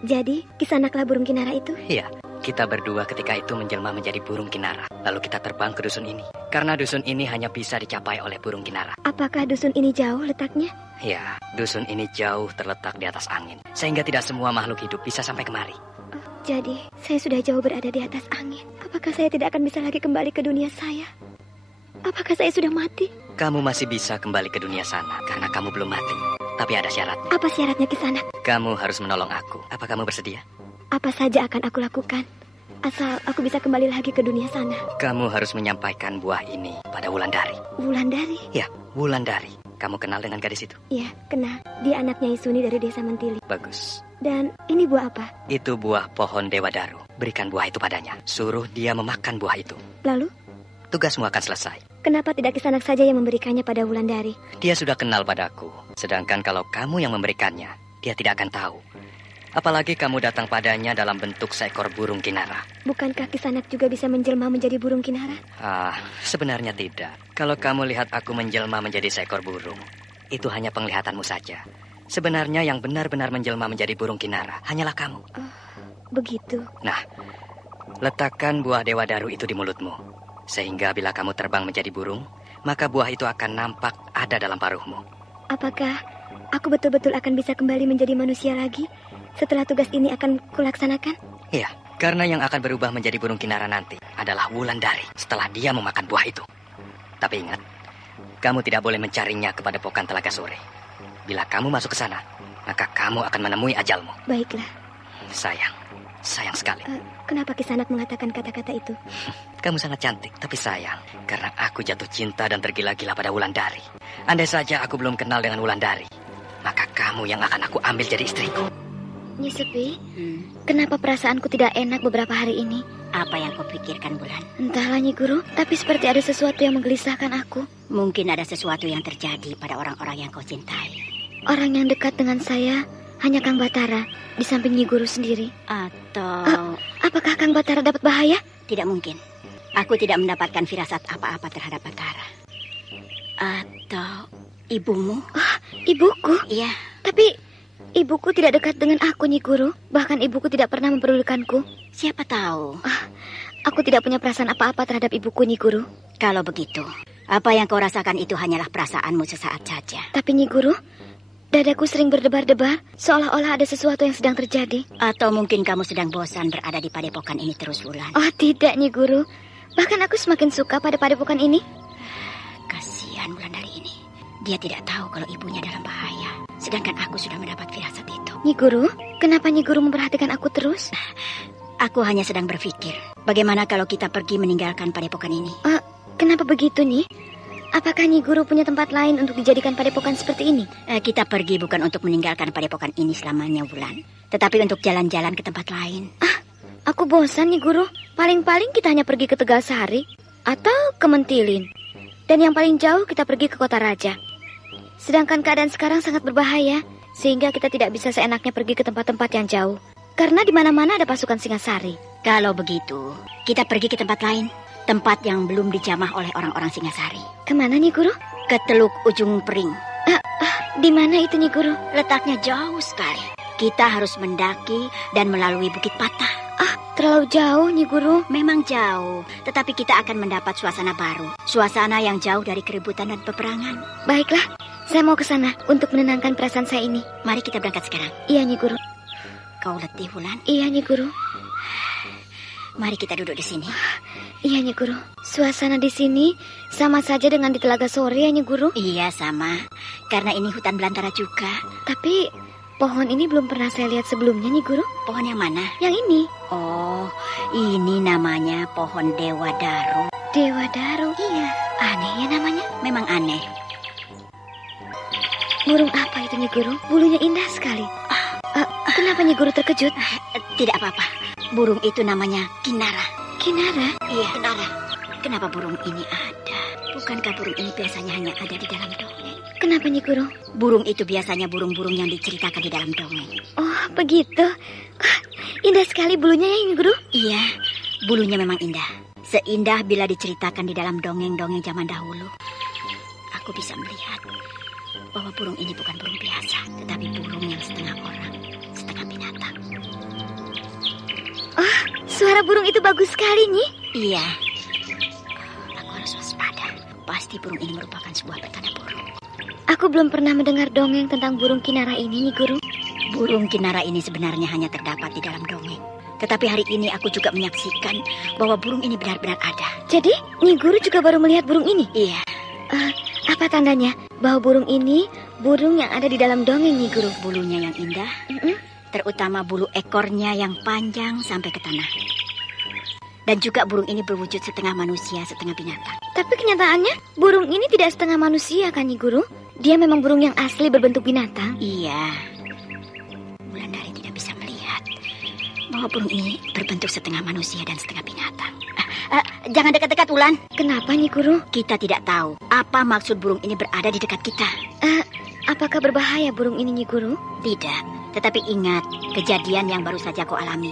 Jadi Kisanaklah burung Kinara itu? Iya. Kita berdua ketika itu menjelma menjadi burung Kinara. Lalu kita terbang ke dusun ini. Karena dusun ini hanya bisa dicapai oleh burung Kinara. Apakah dusun ini jauh letaknya? Ya, dusun ini jauh terletak di atas angin. Sehingga tidak semua makhluk hidup bisa sampai kemari. Jadi, saya sudah jauh berada di atas angin. Apakah saya tidak akan bisa lagi kembali ke dunia saya? Apakah saya sudah mati? Kamu masih bisa kembali ke dunia sana karena kamu belum mati. Tapi ada syaratnya. Apa syaratnya, Kisanak? Kamu harus menolong aku. Apa kamu bersedia? Apa saja akan aku lakukan, asal aku bisa kembali lagi ke dunia sana. Kamu harus menyampaikan buah ini pada Wulandari. Wulandari? Ya, Wulandari. Kamu kenal dengan gadis itu? Iya, kenal. Dia anaknya Isuni dari desa Mentili. Bagus. Dan ini buah apa? Itu buah pohon Dewadaru. Berikan buah itu padanya. Suruh dia memakan buah itu. Lalu? Tugasmu akan selesai. Kenapa tidak Kisanak saja yang memberikannya pada Wulandari? Dia sudah kenal padaku. Sedangkan kalau kamu yang memberikannya, dia tidak akan tahu. Apalagi kamu datang padanya dalam bentuk seekor burung kinara. Bukankah Kisanak juga bisa menjelma menjadi burung kinara? Sebenarnya tidak. Kalau kamu lihat aku menjelma menjadi seekor burung, itu hanya penglihatanmu saja. Sebenarnya yang benar-benar menjelma menjadi burung kinara hanyalah kamu. Begitu. Nah, letakkan buah Dewa Daru itu di mulutmu. Sehingga bila kamu terbang menjadi burung, maka buah itu akan nampak ada dalam paruhmu. Apakah aku betul-betul akan bisa kembali menjadi manusia lagi setelah tugas ini akan kulaksanakan? Iya, karena yang akan berubah menjadi burung kinara nanti adalah Wulandari setelah dia memakan buah itu. Tapi ingat, kamu tidak boleh mencarinya kepada Pokan Telaga Sore. Bila kamu masuk ke sana, maka kamu akan menemui ajalmu. Baiklah. Sayang sekali. Kenapa Kisanak mengatakan kata-kata itu? Kamu sangat cantik, tapi sayang, karena aku jatuh cinta dan tergila-gila pada Wulandari. Andai saja aku belum kenal dengan Wulandari, maka kamu yang akan aku ambil jadi istriku. Nyi Sepi, kenapa perasaanku tidak enak beberapa hari ini? Apa yang kau pikirkan, Bulan? Entahlah, Nyi Guru, tapi seperti ada sesuatu yang menggelisahkan aku. Mungkin ada sesuatu yang terjadi pada orang-orang yang kau cintai. Orang yang dekat dengan saya hanya Kang Batara, di samping Nyi Guru sendiri. Atau... apakah Kang Batara dapat bahaya? Tidak mungkin. Aku tidak mendapatkan firasat apa-apa terhadap Batara. Atau ibumu? Ibuku? Iya. Tapi ibuku tidak dekat dengan aku, Nyi Guru. Bahkan ibuku tidak pernah memperdulikanku. Siapa tahu? Aku tidak punya perasaan apa-apa terhadap ibuku, Nyi Guru. Kalau begitu, apa yang kau rasakan itu hanyalah perasaanmu sesaat saja. Tapi Nyi Guru, dadaku sering berdebar-debar, seolah-olah ada sesuatu yang sedang terjadi. Atau mungkin kamu sedang bosan berada di padepokan ini terus, Wulan. Oh tidak, Nyi Guru. Bahkan aku semakin suka pada padepokan ini. Kasihan Wulandari ini. Dia tidak tahu kalau ibunya dalam bahaya. Sedangkan aku sudah mendapat firasat itu. Nyi Guru, kenapa Nyi Guru memperhatikan aku terus? Aku hanya sedang berpikir, bagaimana kalau kita pergi meninggalkan padepokan ini? Kenapa begitu, Nyi? Apakah Nyi Guru punya tempat lain untuk dijadikan padepokan seperti ini? Kita pergi bukan untuk meninggalkan padepokan ini selamanya, Wulan. Tetapi untuk jalan-jalan ke tempat lain. Aku bosan, Nyi Guru. Paling-paling kita hanya pergi ke Tegalsari atau ke Mentilin. Dan yang paling jauh kita pergi ke Kota Raja. Sedangkan keadaan sekarang sangat berbahaya, sehingga kita tidak bisa seenaknya pergi ke tempat-tempat yang jauh. Karena di mana-mana ada pasukan Singasari. Kalau begitu, kita pergi ke tempat lain. Tempat yang belum dijamah oleh orang-orang Singasari. Kemana, Nyi Guru? Ke Teluk Ujung Pering. Di mana itu, Nyi Guru? Letaknya jauh sekali. Kita harus mendaki dan melalui Bukit Patah. Terlalu jauh, Nyi Guru. Memang jauh, tetapi kita akan mendapat suasana baru. Suasana yang jauh dari keributan dan peperangan. Baiklah, saya mau ke sana untuk menenangkan perasaan saya ini. Mari kita berangkat sekarang. Iya, Nyi Guru. Kau letih, Wulan? Iya, Nyi Guru. Mari kita duduk di sini. Iya, Nyi Guru. Suasana di sini sama saja dengan di Telaga Sore, ya, Nyi Guru? Iya, sama. Karena ini hutan belantara juga. Tapi pohon ini belum pernah saya lihat sebelumnya, Nyi Guru. Pohon yang mana? Yang ini. Oh, ini namanya pohon Dewa Daru. Dewa Daru? Iya. Aneh ya namanya? Memang aneh. Burung apa itu, Nyi Guru? Bulunya indah sekali. Kenapa Nyi Guru terkejut? Tidak apa-apa. Burung itu namanya Kinara. Kinara? Iya, Kinara. Kenapa burung ini ada? Bukankah burung ini biasanya hanya ada di dalam dongeng? Kenapa, Nyi Guru? Burung itu biasanya burung-burung yang diceritakan di dalam dongeng. Oh, begitu. Indah sekali bulunya ya, Nyi Guru? Iya, bulunya memang indah. Seindah bila diceritakan di dalam dongeng-dongeng zaman dahulu. Aku bisa melihat bahwa burung ini bukan burung biasa, tetapi burung yang setengah orang, setengah binatang. Oh, suara burung itu bagus sekali, Nyi. Iya. Aku harus waspada. Pasti burung ini merupakan sebuah petanda burung. Aku belum pernah mendengar dongeng tentang burung Kinara ini, Nyi Guru. Burung Kinara ini sebenarnya hanya terdapat di dalam dongeng. Tetapi hari ini aku juga menyaksikan bahwa burung ini benar-benar ada. Jadi, Nyi Guru juga baru melihat burung ini? Iya. Apa tandanya bahwa burung ini burung yang ada di dalam dongeng, Nyi Guru? Bulunya yang indah, terutama bulu ekornya yang panjang sampai ke tanah. Dan juga burung ini berwujud setengah manusia, setengah binatang. Tapi kenyataannya burung ini tidak setengah manusia, kan, Nyi Guru? Dia memang burung yang asli berbentuk binatang. Iya. Wulandari tidak bisa melihat bahwa burung ini berbentuk setengah manusia dan setengah binatang. Jangan dekat-dekat, Wulan. Kenapa, Nyi Guru? Kita tidak tahu apa maksud burung ini berada di dekat kita. Apakah berbahaya burung ini, Nyi Guru? Tidak, tetapi ingat kejadian yang baru saja kau alami.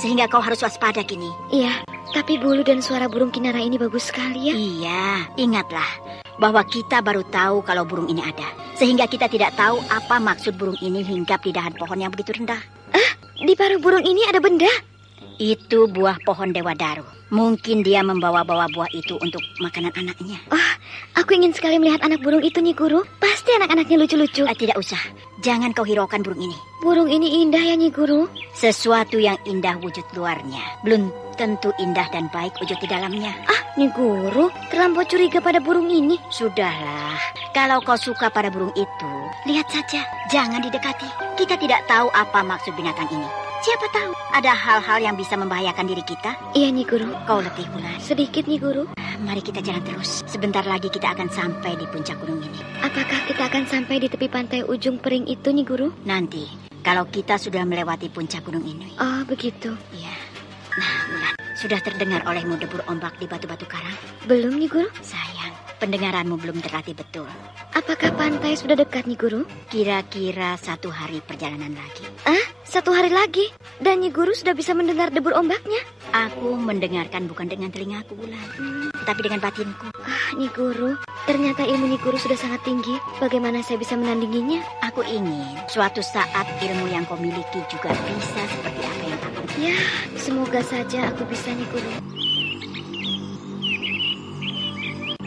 Sehingga kau harus waspada kini. Iya, tapi bulu dan suara burung kinara ini bagus sekali ya. Iya, ingatlah bahwa kita baru tahu kalau burung ini ada. Sehingga kita tidak tahu apa maksud burung ini hinggap di dahan pohon yang begitu rendah. Di paruh burung ini ada benda. Itu buah pohon Dewadaru. Mungkin dia membawa-bawa buah itu untuk makanan anaknya. Aku ingin sekali melihat anak burung itu, Nyi Guru. Pasti anak-anaknya lucu-lucu. Tidak usah. Jangan kau hiraukan burung ini. Burung ini indah ya, Nyi Guru. Sesuatu yang indah wujud luarnya belum tentu indah dan baik wujud di dalamnya. Nyi Guru, terlampau curiga pada burung ini. Sudahlah, kalau kau suka pada burung itu, lihat saja. Jangan didekati. Kita tidak tahu apa maksud binatang ini. Siapa tahu ada hal-hal yang bisa membahayakan diri kita. Iya, Nyi Guru. Kau letih pula. Sedikit, Nyi Guru. Mari kita jalan terus. Sebentar lagi kita akan sampai di puncak gunung ini. Apakah kita akan sampai di tepi pantai ujung Pering itu, Nyi Guru? Nanti, kalau kita sudah melewati puncak gunung ini. Oh, begitu. Iya. Nah, Wulan, sudah terdengar olehmu debur ombak di batu-batu karang? Belum, Nyi Guru. Sayang, pendengaranmu belum terlatih betul. Apakah pantai sudah dekat, Nyi Guru? Kira-kira 1 hari perjalanan lagi. 1 hari lagi? Dan Nyi Guru sudah bisa mendengar debur ombaknya? Aku mendengarkan bukan dengan telingaku, Wulan, tetapi dengan batinku. Nyi Guru, ternyata ilmu Nyi Guru sudah sangat tinggi. Bagaimana saya bisa menandinginya? Aku ingin suatu saat ilmu yang kau miliki juga bisa seperti apa yang aku. Ya, semoga saja aku bisa, Nyi Guru.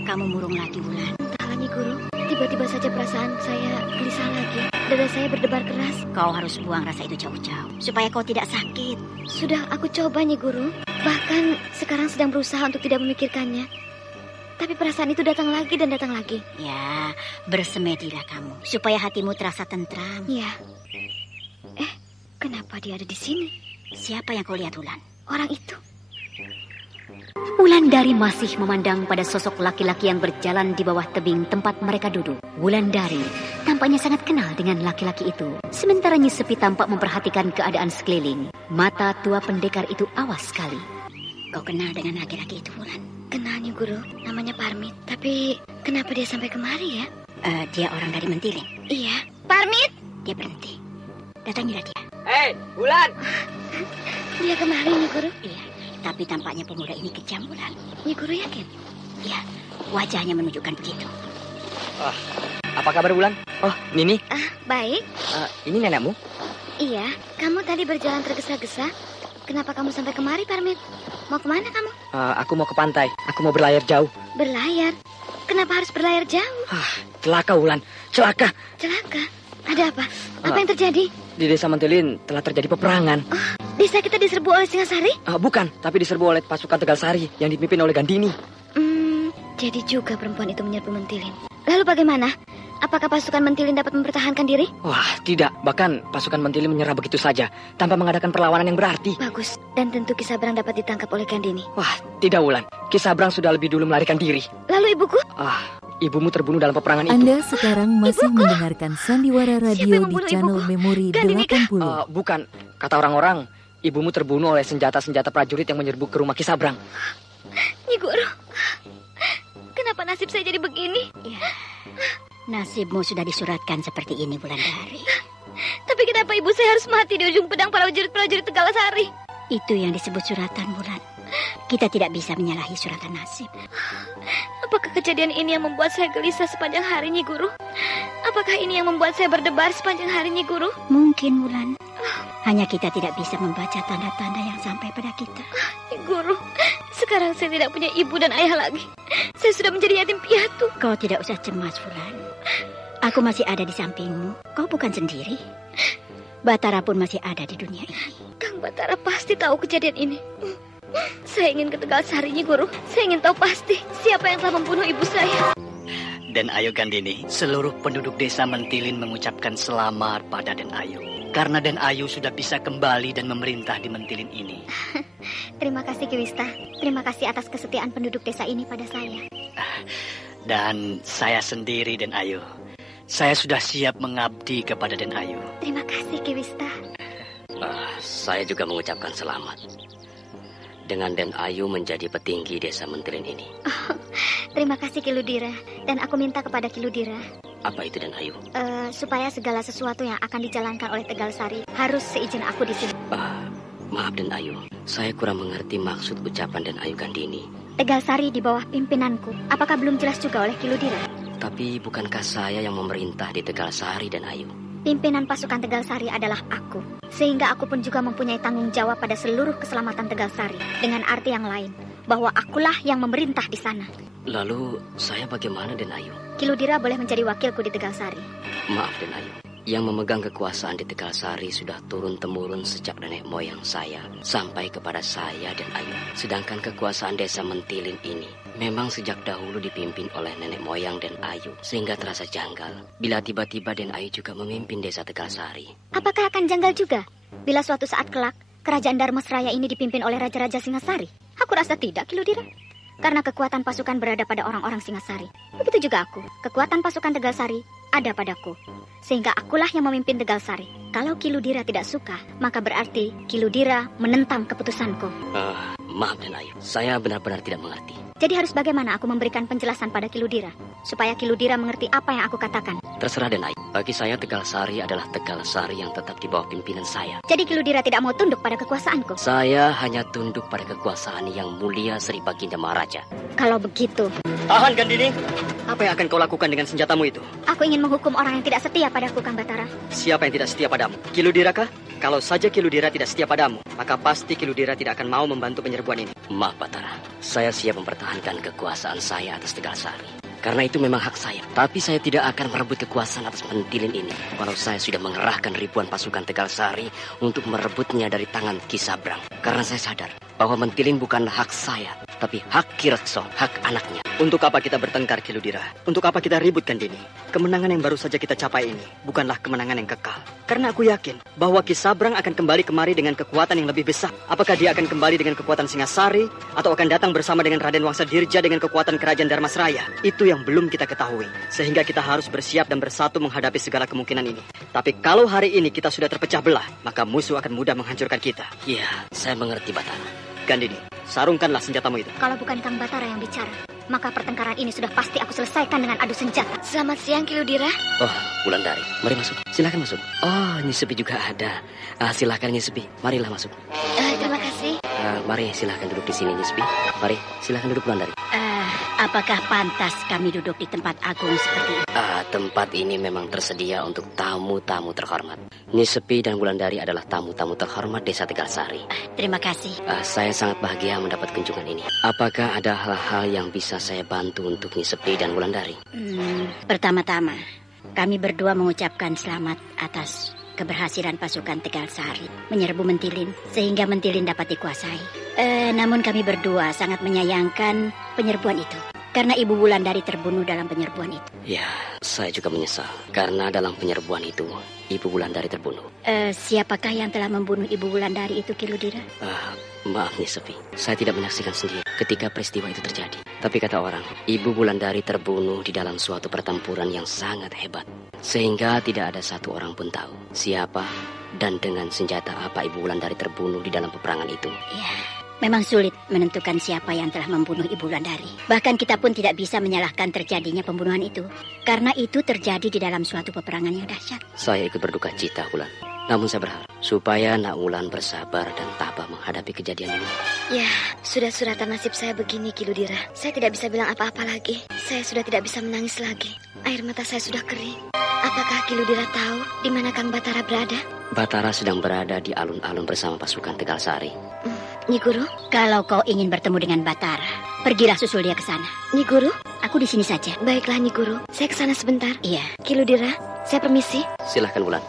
Kamu murung lagi, Wulan. Entahlah, Nyi Guru. Tiba-tiba saja perasaan saya gelisah lagi. Dada saya berdebar keras. Kau harus buang rasa itu jauh-jauh, supaya kau tidak sakit. Sudah aku coba, Nyi Guru. Bahkan sekarang sedang berusaha untuk tidak memikirkannya. Tapi perasaan itu datang lagi dan datang lagi. Ya, bersemedilah kamu, supaya hatimu terasa tentram. Ya. Kenapa dia ada di sini? Siapa yang kau lihat, Wulan? Orang itu. Wulandari masih memandang pada sosok laki-laki yang berjalan di bawah tebing tempat mereka duduk. Wulandari tampaknya sangat kenal dengan laki-laki itu. Sementara Nyi Sepi tampak memperhatikan keadaan sekeliling. Mata tua pendekar itu awas sekali. Kau kenal dengan laki-laki itu, Wulan? Kenal, Nyi Guru. Namanya Parmit. Tapi kenapa dia sampai kemari ya? Dia orang dari Mentiling. Iya. Parmit! Dia berhenti. Datangilah dia. Hei, Wulan! Dia kemari, Nyi Guru? Iya. Tapi tampaknya pemuda ini kejam, Wulan. Nyi Guru yakin? Iya, wajahnya menunjukkan begitu. Apa kabar, Wulan? Oh, Nini. Baik. Ini nenekmu? Iya, kamu tadi berjalan tergesa-gesa. Kenapa kamu sampai kemari, Parmit? Mau kemana kamu? Aku mau ke pantai. Aku mau berlayar jauh. Berlayar? Kenapa harus berlayar jauh? Celaka, Wulan. Celaka. Celaka? Ada apa? Apa yang terjadi? Di desa Mentilin telah terjadi peperangan. Desa kita diserbu oleh Singasari? Bukan, tapi diserbu oleh pasukan Tegalsari yang dipimpin oleh Gandini. Jadi juga perempuan itu menyerbu Mentilin. Lalu bagaimana? Apakah pasukan Mentilin dapat mempertahankan diri? Wah, tidak. Bahkan pasukan Mentilin menyerah begitu saja tanpa mengadakan perlawanan yang berarti. Bagus. Dan tentu Ki Sabrang dapat ditangkap oleh Gandini. Wah, tidak, Wulan. Ki Sabrang sudah lebih dulu melarikan diri. Lalu ibuku? Ibumu terbunuh dalam peperangan itu. Anda sekarang masih mendengarkan Sandiwara Radio di channel Memori 80. Bukan. Kata orang-orang, ibumu terbunuh oleh senjata-senjata prajurit yang menyerbu ke rumah Ki Sabrang. Nyi Guru, kenapa nasib saya jadi begini? Ya, nasibmu sudah disuratkan seperti ini, Wulandari. Tapi kenapa ibu saya harus mati di ujung pedang para prajurit Tegalsari? Itu yang disebut suratan, Wulan. Kita tidak bisa menyalahi suratan nasib. Apakah kejadian ini yang membuat saya gelisah sepanjang hari, Nyi Guru? Apakah ini yang membuat saya berdebar sepanjang hari, Nyi Guru? Mungkin, Wulan. Hanya kita tidak bisa membaca tanda-tanda yang sampai pada kita. Nyi Guru, sekarang saya tidak punya ibu dan ayah lagi. Saya sudah menjadi yatim piatu. Kau tidak usah cemas, Wulan. Aku masih ada di sampingmu. Kau bukan sendiri. Batara pun masih ada di dunia ini. Kang Batara pasti tahu kejadian ini. Saya ingin ke Tegalsari, Nyi Guru. Saya ingin tahu pasti siapa yang telah membunuh ibu saya. Den Ayu Gandini, seluruh penduduk desa Mentilin mengucapkan selamat pada Den Ayu. Karena Den Ayu sudah bisa kembali dan memerintah di Mentilin ini. Terima kasih, Ki Wista. Terima kasih atas kesetiaan penduduk desa ini pada saya. Dan saya sendiri, Den Ayu. Saya sudah siap mengabdi kepada Den Ayu. Terima kasih, Ki Wista. Saya juga mengucapkan selamat. dengan Den Ayu menjadi petinggi desa Mentilin ini. Oh, terima kasih Ki Ludira. Dan aku minta kepada Ki Ludira. Apa itu Den Ayu? Supaya segala sesuatu yang akan dijalankan oleh Tegal Sari harus seizin aku di sini. Maaf Den Ayu, saya kurang mengerti maksud ucapan Den Ayu Gandini. Tegal Sari di bawah pimpinanku. Apakah belum jelas juga oleh Ki Ludira? Tapi bukankah saya yang memerintah di Tegal Sari Den Ayu? Pimpinan pasukan Tegal Sari adalah aku. Sehingga aku pun juga mempunyai tanggung jawab pada seluruh keselamatan Tegal Sari. Dengan arti yang lain, bahwa akulah yang memerintah di sana. Lalu saya bagaimana Den Ayu? Ki Ludira boleh menjadi wakilku di Tegal Sari. Maaf Den Ayu, yang memegang kekuasaan di Tegal Sari sudah turun-temurun sejak nenek moyang saya sampai kepada saya Dan Ayu. Sedangkan kekuasaan desa Mentilin ini memang sejak dahulu dipimpin oleh nenek moyang Dan Ayu, sehingga terasa janggal bila tiba-tiba Dan Ayu juga memimpin desa Tegal Sari. Apakah akan janggal juga bila suatu saat kelak kerajaan Dharmasraya ini dipimpin oleh Raja-Raja Singasari? Aku rasa tidak, Ki Ludira. Karena kekuatan pasukan berada pada orang-orang Singasari. Begitu juga aku. Kekuatan pasukan Tegal Sari ada padaku. Sehingga akulah yang memimpin Tegal Sari. Kalau Ki Ludira tidak suka, maka berarti Ki Ludira menentang keputusanku. Maaf Dan Ayu, saya benar-benar tidak mengerti. Jadi harus bagaimana aku memberikan penjelasan pada Ki Ludira, supaya Ki Ludira mengerti apa yang aku katakan? Terserah Dan Ayu. Bagi saya Tegal Sari adalah Tegal Sari yang tetap di bawah pimpinan saya. Jadi Ki Ludira tidak mau tunduk pada kekuasaanku? Saya hanya tunduk pada kekuasaan yang mulia Sri Baginda Maharaja. Kalau begitu... Tahan Gandini. Apa yang akan kau lakukan dengan senjatamu itu? Aku ingin menghukum orang yang tidak setia padaku, Kang Batara. Siapa yang tidak setia padamu? Ki Ludira kah? Kalau saja Ki Ludira tidak setia padamu, maka pasti Ki Ludira tidak akan mau membantu penyerbuan ini. Maaf Batara, saya siap mempertahankan kekuasaan saya atas Tegal Sari. Karena itu memang hak saya. Tapi saya tidak akan merebut kekuasaan atas Mentilin ini. Kalau saya sudah mengerahkan ribuan pasukan Tegal Sari untuk merebutnya dari tangan Ki Sabrang. Karena saya sadar bahwa Mentilin bukanlah hak saya, tapi hak Ki Rekso, hak anaknya. Untuk apa kita bertengkar, Ki Ludira? Untuk apa kita ribut, Gandini? Kemenangan yang baru saja kita capai ini bukanlah kemenangan yang kekal. Karena aku yakin bahwa Ki Sabrang akan kembali kemari dengan kekuatan yang lebih besar. Apakah dia akan kembali dengan kekuatan Singasari, atau akan datang bersama dengan Raden Wangsadirja dengan kekuatan kerajaan Dharmasraya? Itu yang belum kita ketahui. Sehingga kita harus bersiap dan bersatu menghadapi segala kemungkinan ini. Tapi kalau hari ini kita sudah terpecah belah, maka musuh akan mudah menghancurkan kita. Iya, saya mengerti Batara. Gandini, sarungkanlah senjatamu itu. Kalau bukan Kang Batara yang bicara, maka pertengkaran ini sudah pasti aku selesaikan dengan adu senjata. Selamat siang, Ki Ludira. Oh, Wulandari, mari masuk. Silakan masuk. Oh, Nyi Sepi juga ada. Silakan Nyi Sepi, marilah masuk. Terima kasih. Mari silakan duduk di sini Nyi Sepi. Mari, silakan duduk Wulandari. Apakah pantas kami duduk di tempat agung seperti ini? Tempat ini memang tersedia untuk tamu-tamu terhormat. Nyi Sepi dan Wulandari adalah tamu-tamu terhormat desa Tegal Sari. Terima kasih. Saya sangat bahagia mendapat kunjungan ini. Apakah ada hal-hal yang bisa saya bantu untuk Nyi Sepi dan Wulandari? Pertama-tama, kami berdua mengucapkan selamat atas keberhasilan pasukan Tegal Sari menyerbu Mentilin sehingga Mentilin dapat dikuasai. Namun kami berdua sangat menyayangkan penyerbuan itu karena Ibu Wulandari terbunuh dalam penyerbuan itu. Ya, saya juga menyesal karena dalam penyerbuan itu Ibu Wulandari terbunuh. Siapakah yang telah membunuh Ibu Wulandari itu, Ki Ludira? Maaf Nyi Sepi, saya tidak menyaksikan sendiri ketika peristiwa itu terjadi. Tapi kata orang, Ibu Wulandari terbunuh di dalam suatu pertempuran yang sangat hebat. Sehingga tidak ada satu orang pun tahu siapa dan dengan senjata apa Ibu Wulandari terbunuh di dalam peperangan itu. Ya, memang sulit menentukan siapa yang telah membunuh Ibu Wulandari. Bahkan kita pun tidak bisa menyalahkan terjadinya pembunuhan itu, karena itu terjadi di dalam suatu peperangan yang dahsyat. Saya ikut berduka cita, Wulan. Namun saya berharap supaya Nak Wulan bersabar dan tabah menghadapi kejadian ini. Ya, sudah suratan nasib saya begini, Ki Ludira. Saya tidak bisa bilang apa-apa lagi. Saya sudah tidak bisa menangis lagi. Air mata saya sudah kering. Apakah Ki Ludira tahu di mana Kang Batara berada? Batara sedang berada di alun-alun bersama pasukan Tegal Sari. Nyi Guru, kalau kau ingin bertemu dengan Batara, pergilah susul dia ke sana. Nyi Guru, aku di sini saja. Baiklah Nyi Guru, saya ke sana sebentar. Iya. Ki Ludira, saya permisi. Silahkan Wulan.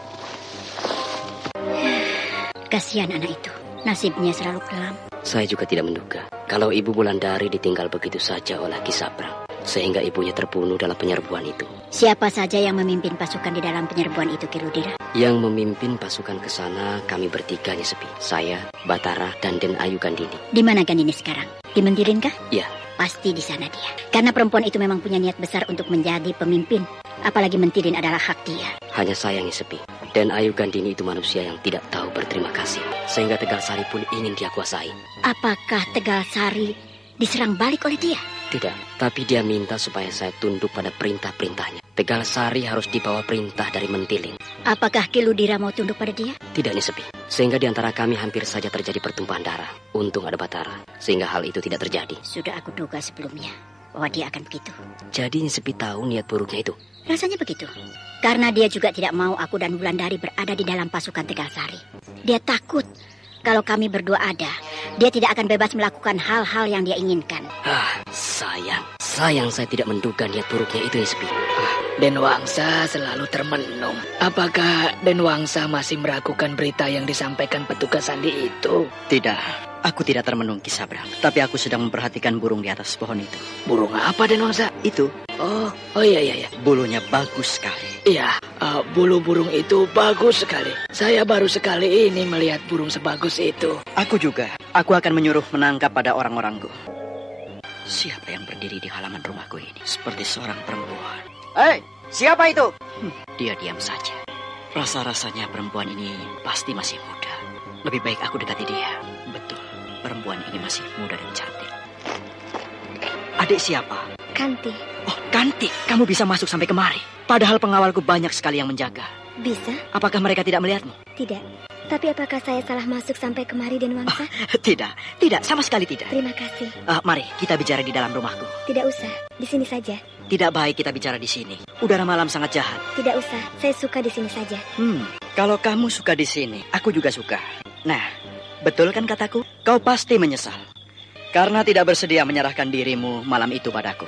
Kasihan anak itu, nasibnya selalu kelam. Saya juga tidak menduga kalau Ibu Wulandari ditinggal begitu saja oleh Ki Sabrang, sehingga ibunya terbunuh dalam penyerbuan itu. Siapa saja yang memimpin pasukan di dalam penyerbuan itu, Ki Ludira? Yang memimpin pasukan ke sana kami bertiga Nyi Sepi. Saya, Batara, dan Den Ayu Gandini. Di mana Gandini sekarang? Di Mentilin kah? Iya. Pasti di sana dia. Karena perempuan itu memang punya niat besar untuk menjadi pemimpin. Apalagi Mentilin adalah hak dia. Hanya saya Nyi Sepi Dan Ayu Gandini itu manusia yang tidak tahu berterima kasih. Sehingga Tegalsari pun ingin dia kuasai. Apakah Tegalsari diserang balik oleh dia? Tidak, tapi dia minta supaya saya tunduk pada perintah-perintahnya. Tegalsari harus dibawa perintah dari Mentilin. Apakah Ki Ludira mau tunduk pada dia? Tidak, Nyi Sepi. Sehingga di antara kami hampir saja terjadi pertumpahan darah. Untung ada Batara, sehingga hal itu tidak terjadi. Sudah aku duga sebelumnya bahwa dia akan begitu. Jadi Nyi Sepi tahu niat buruknya itu? Rasanya begitu. Karena dia juga tidak mau aku dan Wulandari berada di dalam pasukan Tegalsari. Dia takut kalau kami berdua ada, dia tidak akan bebas melakukan hal-hal yang dia inginkan. Sayang saya tidak menduga niat buruknya itu, Nyi Sepi. Den Wangsa selalu termenung. Apakah Den Wangsa masih meragukan berita yang disampaikan petugas sandi itu? Tidak, aku tidak termenung, Ki Sabrang. Tapi aku sedang memperhatikan burung di atas pohon itu. Burung apa, Den Wangsa? Itu. Oh iya. Bulunya bagus sekali. Iya, bulu burung itu bagus sekali. Saya baru sekali ini melihat burung sebagus itu. Aku juga. Aku akan menyuruh menangkap pada orang-orangku. Siapa yang berdiri di halaman rumahku ini? Seperti seorang perempuan. Hei, siapa itu? Dia diam saja. Rasa-rasanya perempuan ini pasti masih muda. Lebih baik aku dekati dia. Betul, perempuan ini masih muda dan cantik. Adik siapa? Kanti. Oh, Kanti, kamu bisa masuk sampai kemari. Padahal pengawalku banyak sekali yang menjaga. Bisa? Apakah mereka tidak melihatmu? Tidak. Tapi apakah saya salah masuk sampai kemari, Den Wangsa? Tidak, sama sekali tidak. Terima kasih. Mari, kita bicara di dalam rumahku. Tidak usah, di sini saja. Tidak baik kita bicara di sini. Udara malam sangat jahat. Tidak usah, saya suka di sini saja. Kalau kamu suka di sini, aku juga suka. Nah, betul kan kataku? Kau pasti menyesal. Karena tidak bersedia menyerahkan dirimu malam itu padaku.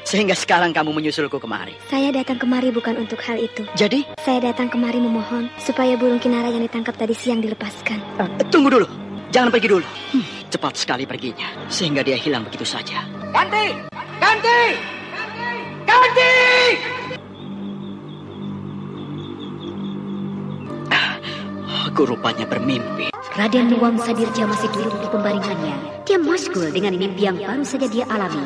Sehingga sekarang kamu menyusulku kemari. Saya datang kemari bukan untuk hal itu. Jadi? Saya datang kemari memohon supaya burung kinara yang ditangkap tadi siang dilepaskan. Tunggu dulu. Jangan pergi dulu. Cepat sekali perginya. Sehingga dia hilang begitu saja. Ganti! Aku rupanya bermimpi. Raden Wangsa Dirja masih duduk di pembaringannya. Dia masyghul dengan mimpi yang baru saja dia alami.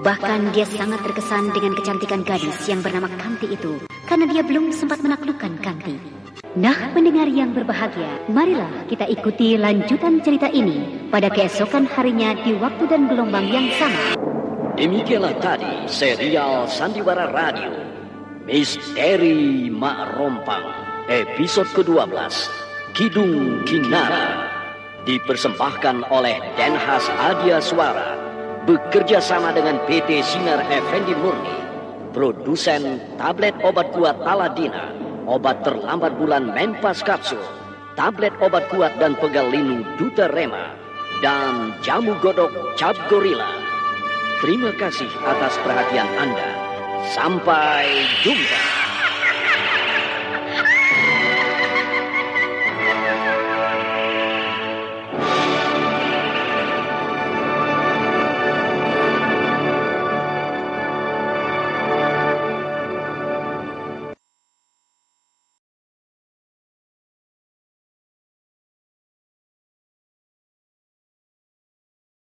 Bahkan dia sangat terkesan dengan kecantikan gadis yang bernama Kanti itu, karena dia belum sempat menaklukkan Kanti. Nah, pendengar yang berbahagia, marilah kita ikuti lanjutan cerita ini pada keesokan harinya di waktu dan gelombang yang sama. Demikianlah tadi serial Sandiwara Radio Misteri Mak Rompang episode ke-12 Kidung Kinara, dipersembahkan oleh Denhas Adia Suara bekerja sama dengan PT Sinar Effendi Murni, produsen tablet obat kuat Aladina, obat terlambat bulan Menpas Kapsul, tablet obat kuat dan pegal linu Duta Rema, dan jamu godok Cap Gorilla. Terima kasih atas perhatian Anda. Sampai jumpa.